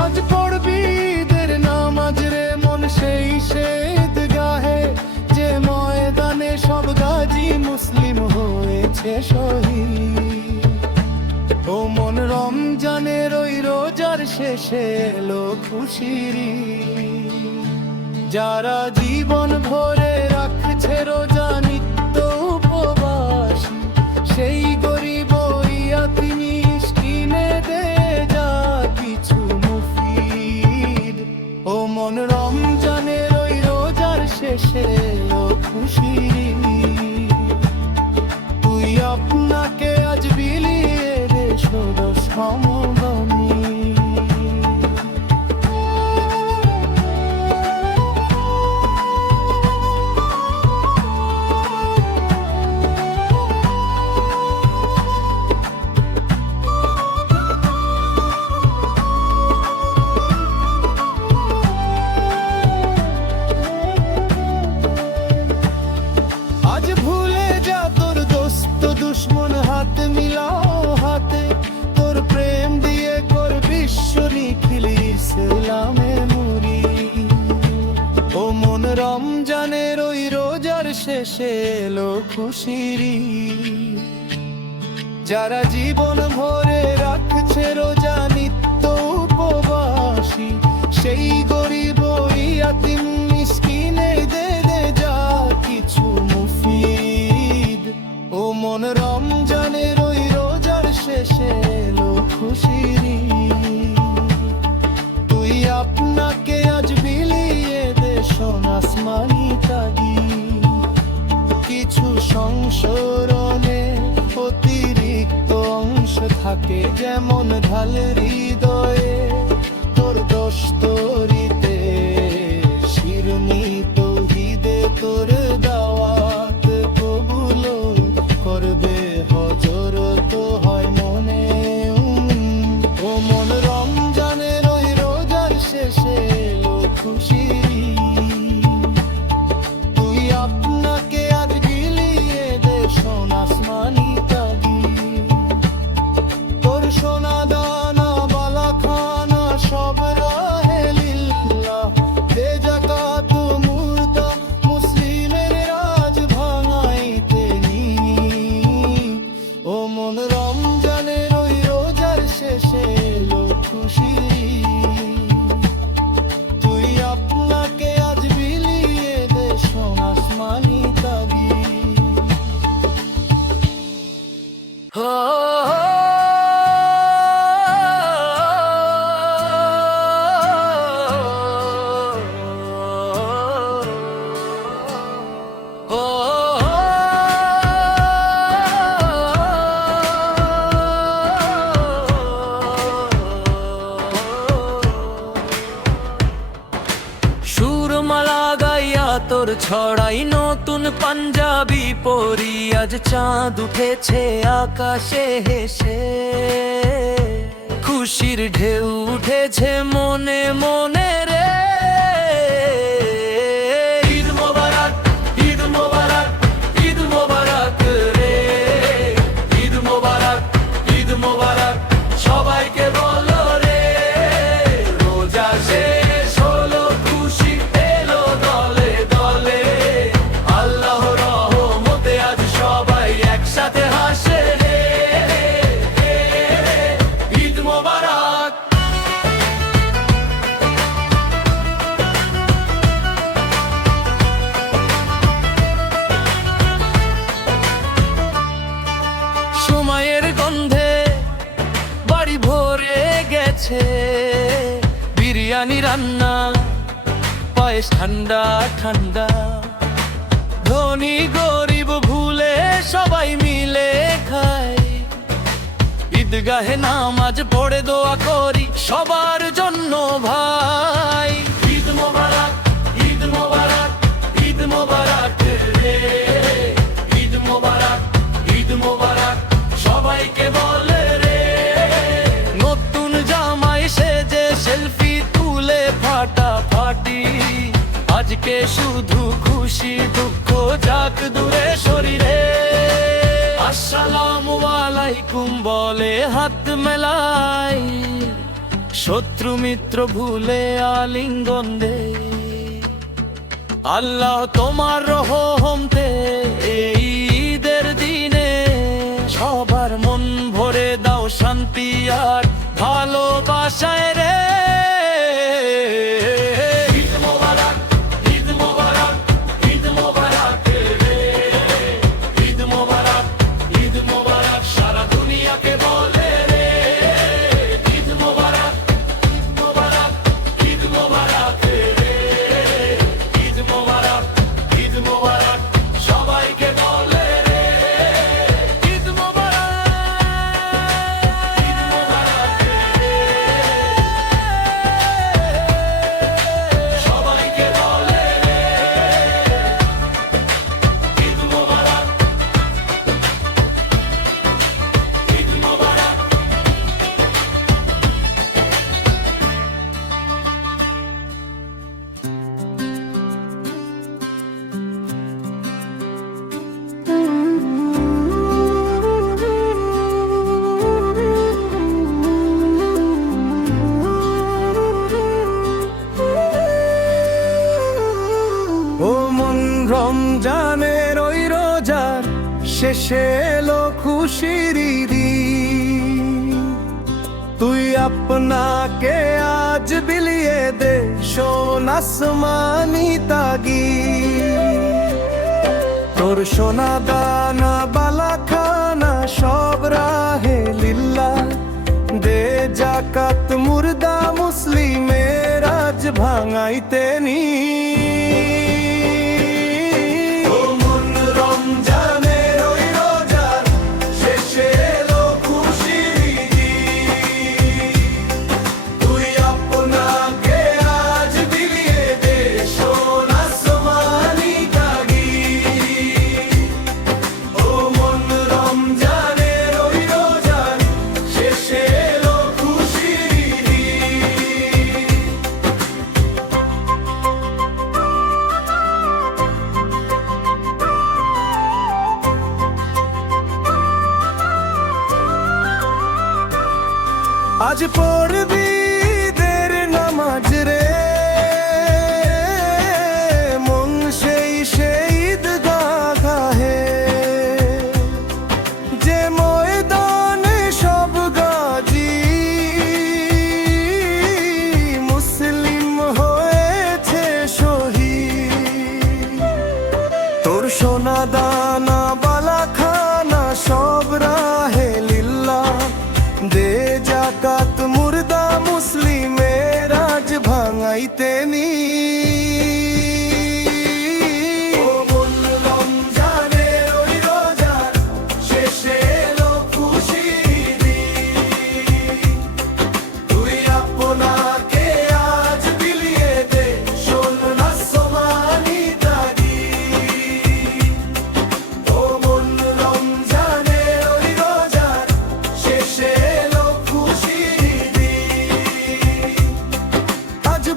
আজ পড়বি ঈদের নামাজ রে মন সেই ঈদগাহে, যে ময়দানে সব গাজী মুসলিম হয়েছে শহীদ। ও মন রমজানের ওই রোজার শেষে এলো খুশির ঈদ। যারা জীবন ভরে রাখছে রোজা নিত্য উপবাসী, সেই গরিব ইয়াতিম শেষে এলো খুশির যারা জীবন ভরে রাখছে রোজা নিত্য উপবাসী সেই গরিব ইয়াতিম মিসকিনে দে দে যা কিছু মুফিদ ও মন রমজানের ওই রোজার শেষে এলো খুশির তুই আপনাকে আজ বিলিয়ে দে শোন আসমানি তাগি কিছু সংশোধনে অতিরিক্ত অংশ থাকে যেমন ঢাল হৃদয়ে তোর দোস্তরিতে শিরনি তৌহিদে তোর দাওয়াত কবুল করবে হযরত হয় মনে ও মন রমজানের ওই রোজার শেষে এলো খুশি তুই আপনাকে আজ বিলিয়ে দে শোন আসমানি তাগি তোর সোনা দানা বালা খানা সব রাহে লিল্লাহ দে যাকাত মুর্দা মুসলিমের রাজ ভাঙাইতে নি ও মন রমজানের ওই রোজার শেষে এলো খুশি তুই আপনাকে আজ বিলিয়ে দে শোন আসমানি তাগি সুরমালা গাইয়া তোর ছড়াই নতুন পাঞ্জাবি পরি আজ চাঁদ উঠেছে আকাশে হেসে খুশির ঢেউ উঠেছে মনে মনে রে ঈদ মোবারক ঈদ মোবারক ঈদ মোবারক রে ঈদ মোবারক ঈদ মোবারক সবাইকে বলো রে রোজা শেষ হলো খুশি এলো দলে দলে আল্লাহর রহমতে আজ সবাই একসাথে হাসে রে ঈদ মোবারক সময়ের গন্ধে বাড়ি ভরে গেছে বিরিয়ানি রান্না পায়েস ঠান্ডা ঠান্ডা ধনী গরিব ভুলে সবাই মিলে খায় ঈদগাহে নামাজ পড়ে দোয়া করি সবার জন্য ভাই ঈদ মোবারক ঈদ মোবারক ঈদ মোবারক রে ঈদ মোবারক ঈদ মোবারক সবাইকে বলে রে নতুন জামাই সেজে সেলফি তুলে ফাটাফাটি আজকে শুধু খুশি দুঃখ যাক দূরে শরীরে আসসালামু আলাইকুম বলে হাত মেলাই শত্রু মিত্র ভুলে আলিঙ্গন দে আল্লাহ তোমার রহমতে এই ঈদের দিনে সবার মন ভরে দাও শান্তি আর ভালোবাসায় রে ঈদ মোবারক ঈদ মোবারক ঈদ মোবারক রে ঈদ মোবারক ঈদ মোবারক সারা দুনিয়াকে বলে রে ঈদ মোবারক ঈদ মোবারক ঈদ মোবারক রে ঈদ মোবারক ঈদ মোবারক সবাইকে বলে রে ঈদ মোবারক ঈদ মোবারক রে শেষে এলো খুশির দিন। তুই আপনাকে আজ বিলিয়ে দে শোন আসমানি তাগি। তোর সোনা দানা বালা খানা সব রাহে লিল্লাহ, দে জাকাত মুর্দা মুসলিমের আজ ভাঙাইতে নি। আজ পড়বি দের নামাজ রে, মন সেই শহীদ গাহে, যে ময়দানে সব গাজী মুসলিম হয়েছে শহীদ। তোর সোনা দানা বালা খানা সব রাহে লিল্লাহ, দে জাকাত মুর্দা মুসলিমের আজ ভাঙাইতে নি।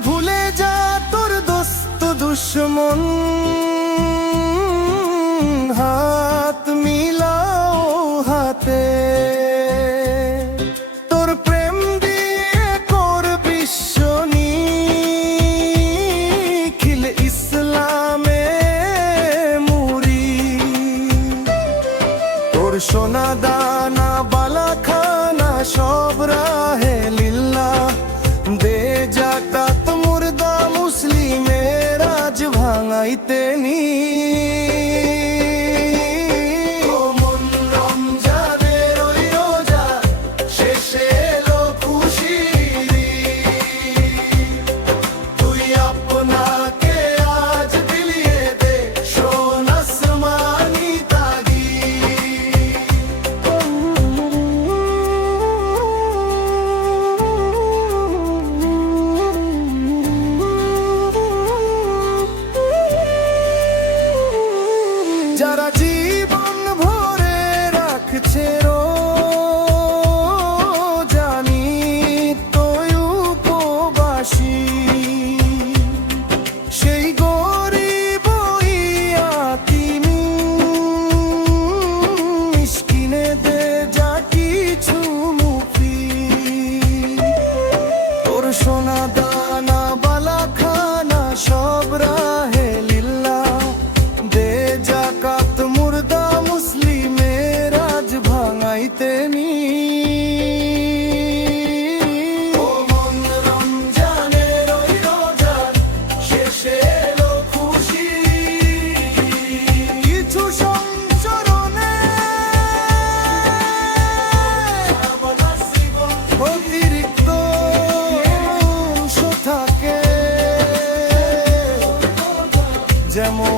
ভুলে যা তোর দোস্ত দুশ্মন, হাত মিলাও হাতে, তোর প্রেম দিয়ে কর বিশ্ব নিখিল ইসলামে মুরি। তোর সোনা দানা বালা খানা সব রাহে লিল্লাহ, দে জাকাত মুর্দা মুসলিমের আজ ভাঙাইতে নি। যারা জীবন ভরে রাখছে জানি তোই উপবাসী, সেই গরিব ইয়াতিম মিসকিনে দে যা কিছু মুফি। তোর সোনা দানা বালা খানা সব রাহে লিল্লাহ, দে জাকাত মুর্দা মুসলিমের আজ ভাঙাইতে নি। কিছু সংচরণে অতিরিক্ত অংশ থাকে, যেমন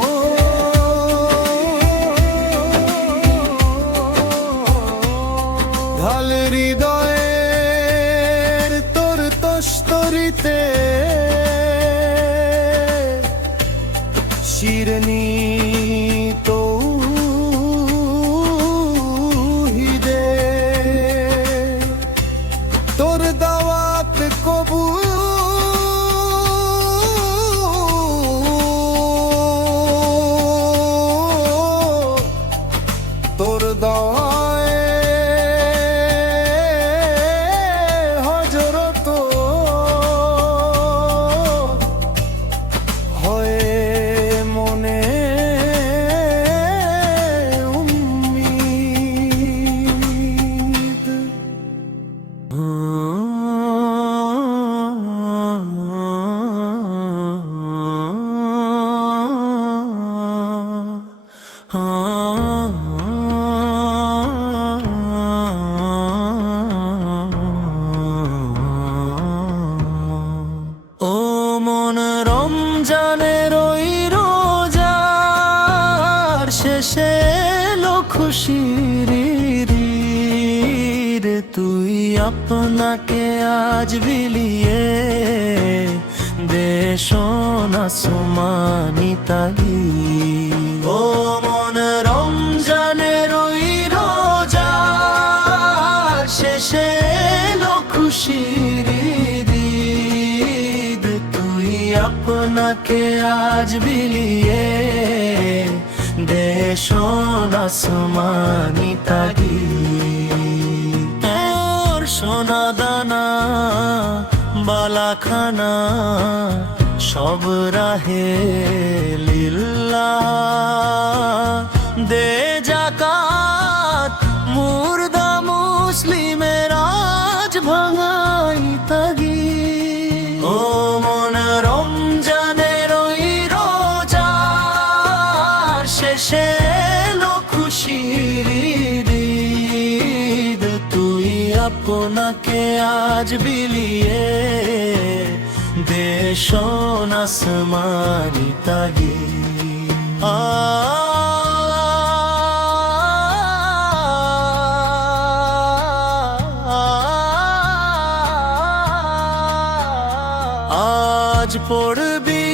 ঢাল হৃদয়ের তোর তস্তরিতে শিরনি তৌহিদে, তোর দাওয়াত কবুল তোর দয় হযরত হয়ে মনে উম্মি। খুশির ঈদ তুই আপনাকে আজ বিলিয়ে দে সোনা আসমানি তাগি ও মন রমজানের ওই রোজা শেষে এলো খুশির ঈদ তুই আপনাকে আজ বিলিয়ে দে সোনা আসমানি তাগি তোর সোনা দানা বালাখানা সব রাহে লিল্লাহ দে যাকাত মুর্দা মুসলিমের আজ ভাঙাই তাগি ও মন রমজানের ওই রোজা শেষে এলো খুশির ঈদ তুই আপনাকে আজ বিলিয়ে দে সোনা আসমানি তাগি আজ পড়বি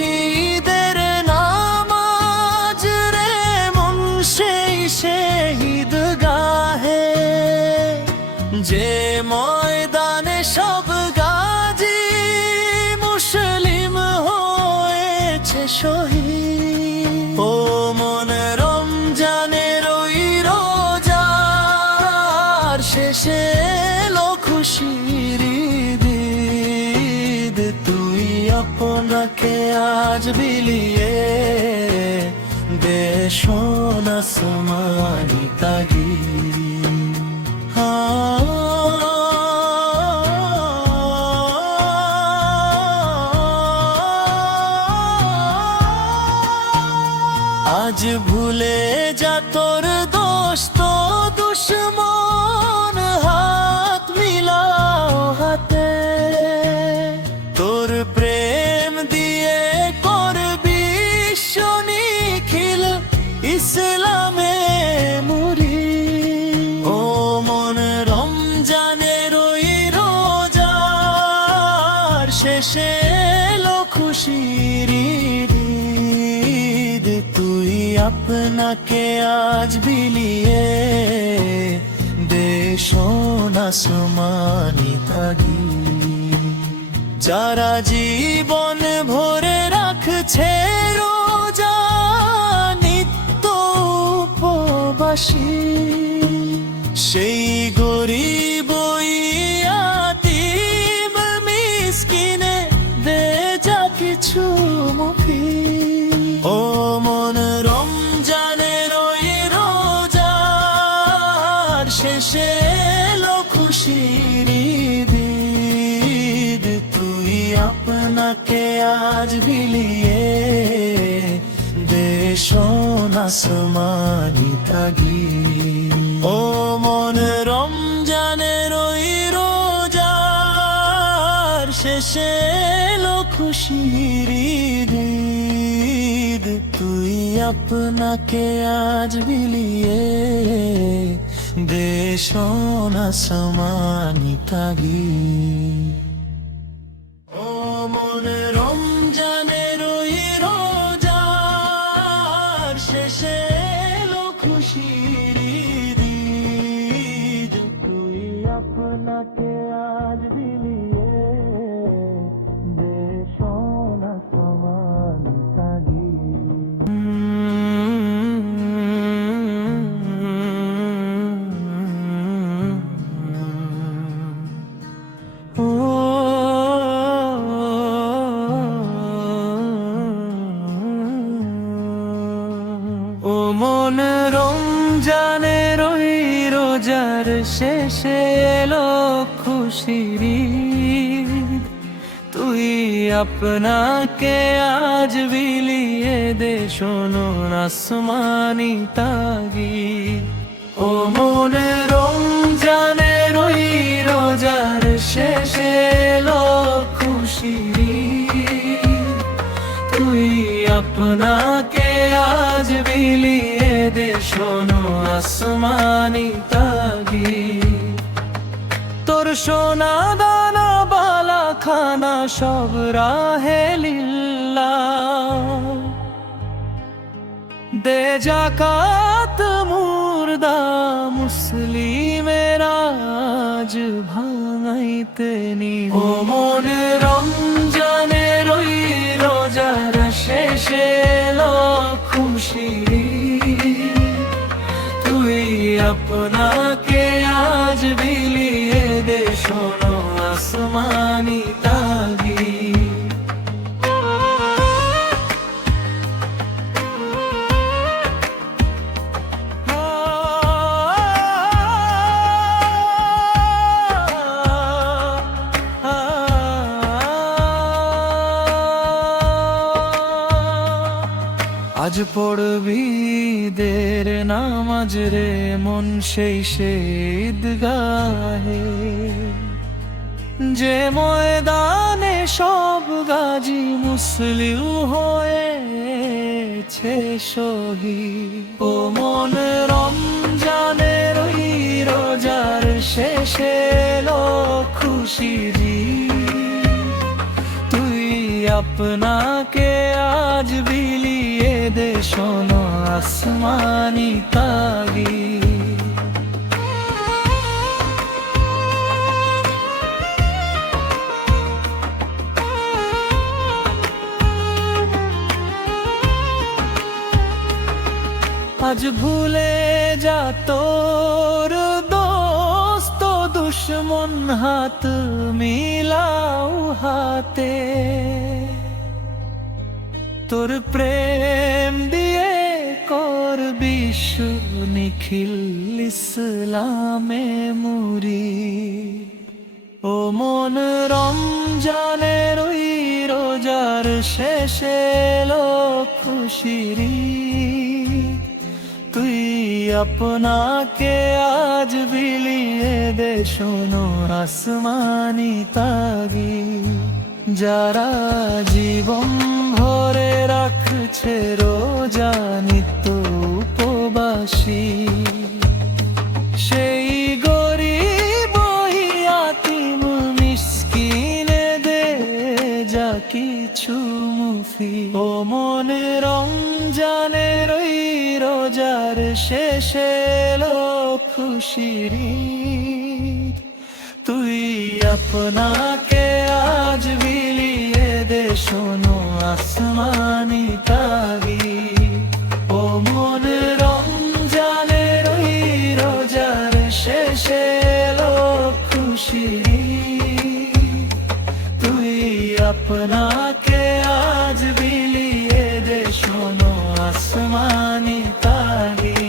ঈদের নামাজ রে মন সেই শহীদ গাহে যে ময়দানে সব গাজী মুসলিম হয়েছে শহীদ ও মন রমজানের ওই রোজার শেষে এলো খুশির ঈদ তুই আপনাকে আজ বিলিয়ে দে সোনা আসমানি তাগি আজ ভুলে যা তোর দোস্ত দুশ্মন হাত মিলাও হাতে তোর প্রেম দিয়ে করবি নিখিল ইসলামে মুরি ও মন রমজানের ওই রোজার শেষে এলো খুশির ঈদ তুই আপনাকে আজ বিলিয়ে দে সোনা আসমানি তাগি যারা জীবন ভরে রাখছে রোজা নিত্য উপবাসী সেই গরিব ইয়াতীম মিসকিনে দে যা কিছু মুফি ও মন রমজানের ওই রোজার শেষে এলো খুশির ঈদ তুই আপনাকে আজ বিলিয়ে দে সোনা আসমানি তাগি ও মন রমজানের ওই রোজার শেষে এলো খুশির ঈদ তুই আপনাকে আজ বিলিয়ে দে সোনা আসমানি তাগি ও মন রমজানের ওই রোজার শেষে এলো খুশির ঈদ তুই আপনাকে আজ বিলিয়ে দে সোনা আসমানি তাগি ও মন রমজানের ওই রোজার শেষে এলো খুশির ঈদ তুই আপনাকে আজ বিলিয়ে দে সোনা আসমানি তাগি ও মন রমজানের ওই রোজার শেষে এলো খুশির ঈদ তুই আপনাকে আজ বিলিয়ে দে সোনা আসমানি আসমানি তাগি তোর সোনা দানা বালা খানা সব রাহে লিল্লাহ দে জাকাত মুর্দা মুসলিমের আজ ভাঙাইতে নি ও মনে রমজানের ওই রোজার শেষে এলো খুশি তুই আপনাকে আজ বিলিয়ে দে শোনো আসমানি তাগি আজ পড়বি দের নামাজ রে মন সেই ঈদগাহে যে ময়দানে সব গাজী মুসলিম হয়েছে শহীদ ও মন রমজানের ওই রোজার শেষে এলো খুশির তুই আপনাকে আজ বিলিয়ে দে শোনো আসমানি তাগি আজ ভুলে যা তোর দোস্ত দুশ্মন হাত মিলাও হাতে তোর প্রেম দিয়ে কর বিশ্ব নিখিল ইসলামে মুরি ও মন রমজানের ওই রোজার শেষে এলো খুশির তুই আপনাকে আজ বিলিয়ে দে শোনো আসমানি তাগি যারা জীবন ভরে রাখছে রোজা নিত্য উপবাসী সেই গরিব ইয়াতীম মিসকিনে দে যা কিছু মুফি ও মনে রমজানের ওই রোজার শেষে এলো খুশির তুই আপনাকে আজ বিলিয়ে দে শোনো আসমানি তাগি ও মন রমজানের ওই রোজার শেষে এলো খুশির তুই আপনাকে আজ বিলিয়ে দে শোনো আসমানি তাগি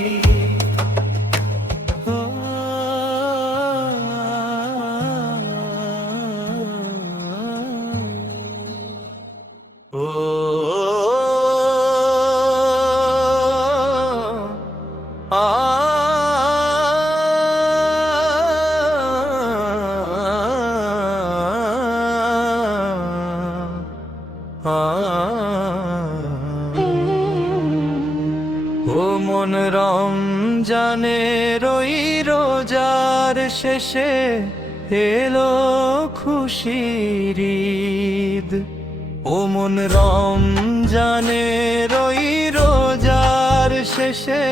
ও মন রমজানের ওই রোজার শেষে এলো খুশির ঈদ ও মন রমজানের ওই রোজার শেষে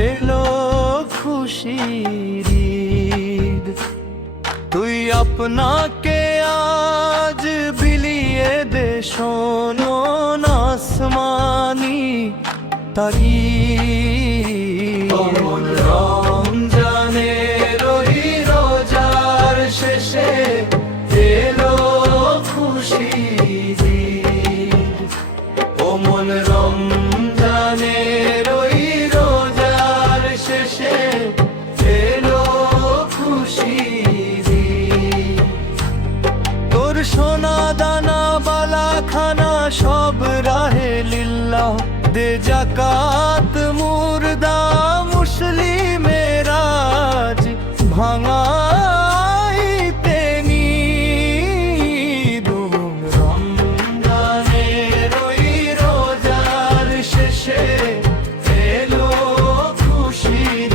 এলো খুশির ঈদ তুই আপনাকে আজ বিলিয়ে দে শোনো আসমানি তাগি ও মন রমজানের ওই রোজার শেষে এলো খুশির ঈদ ও মন রমজানের ওই রোজার শেষে এলো খুশির ঈদ তোর সোনা দানা বালা খানা সব রাহে লিল্লাহ দে জাকাত মুর্দা মুসলিমের আজ ভাঙাইতে নি রমজানের ওই রোজার শেষে এলো খুশির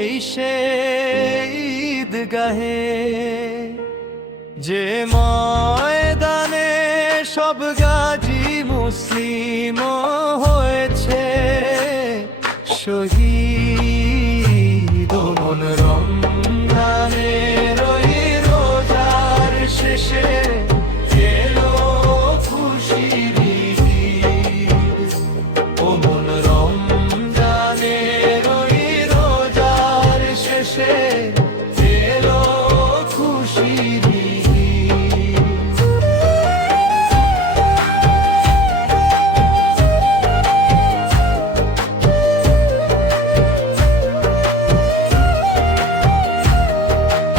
এই সেই ঈদগাহে, যে ময়দানে সব গাজী মুসলিম হয়েছে শহীদ। মন রমজানের ওই রোজার শেষে এলো খুশির ঈদ। ও মন রমজানের ওই রোজার শেষে এলো খুশির ঈদ।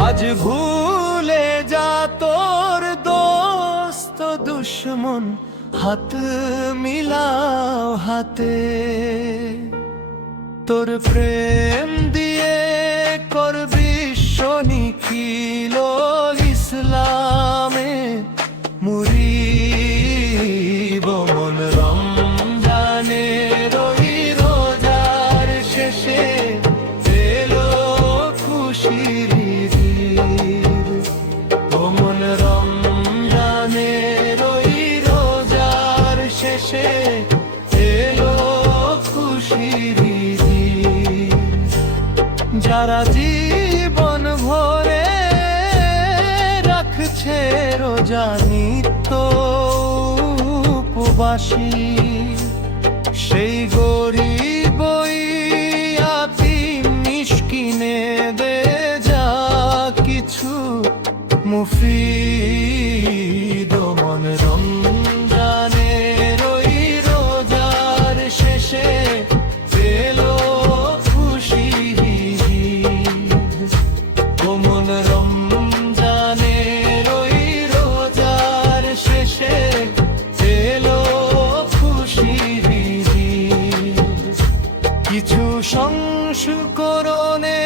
আজ ভুলে যা তোর দোস্ত দুশ্মন, হাত মিলাও হাতে। তোর প্রেম দিয়ে করবি নিখিল ইসলামে মুরিব। মন রমজানের ওই রোজার শেষে এলো খুশির ঈদ। ও মন রমজানের ওই রোজার শেষে এলো খুশির ঈদ। যারা জীবন ভরে রাখছে রোজা নিত্য উপবাসী, সেই গরিব ইয়াতীম মিসকিনে দে যা কিছু মুফিদ। মন রমজানের ওই রোজার শেষে এলো খুশির ঈদ। ও মন রমজানের ওই রোজার শেষে এলো খুশির ঈদ। কিছু সংস্করণে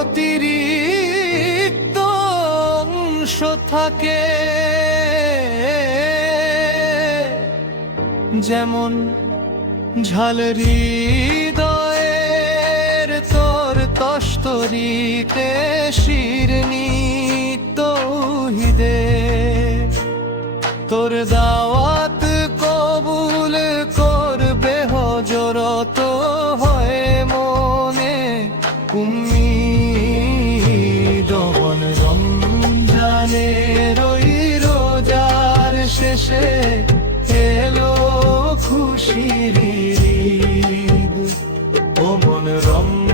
অতিরিক্ত অংশ থাকে, যেমন ঝাল হৃদয়ের তোর তস্তরিতে শিরনি তৌহিদে। তোর দাওয়াত কবুল করবে হজরত হয় মনে উম্মিদ। মন রমজানের ওই রোজার শেষে এলো খুশির ঈদ। ও মন রমজানের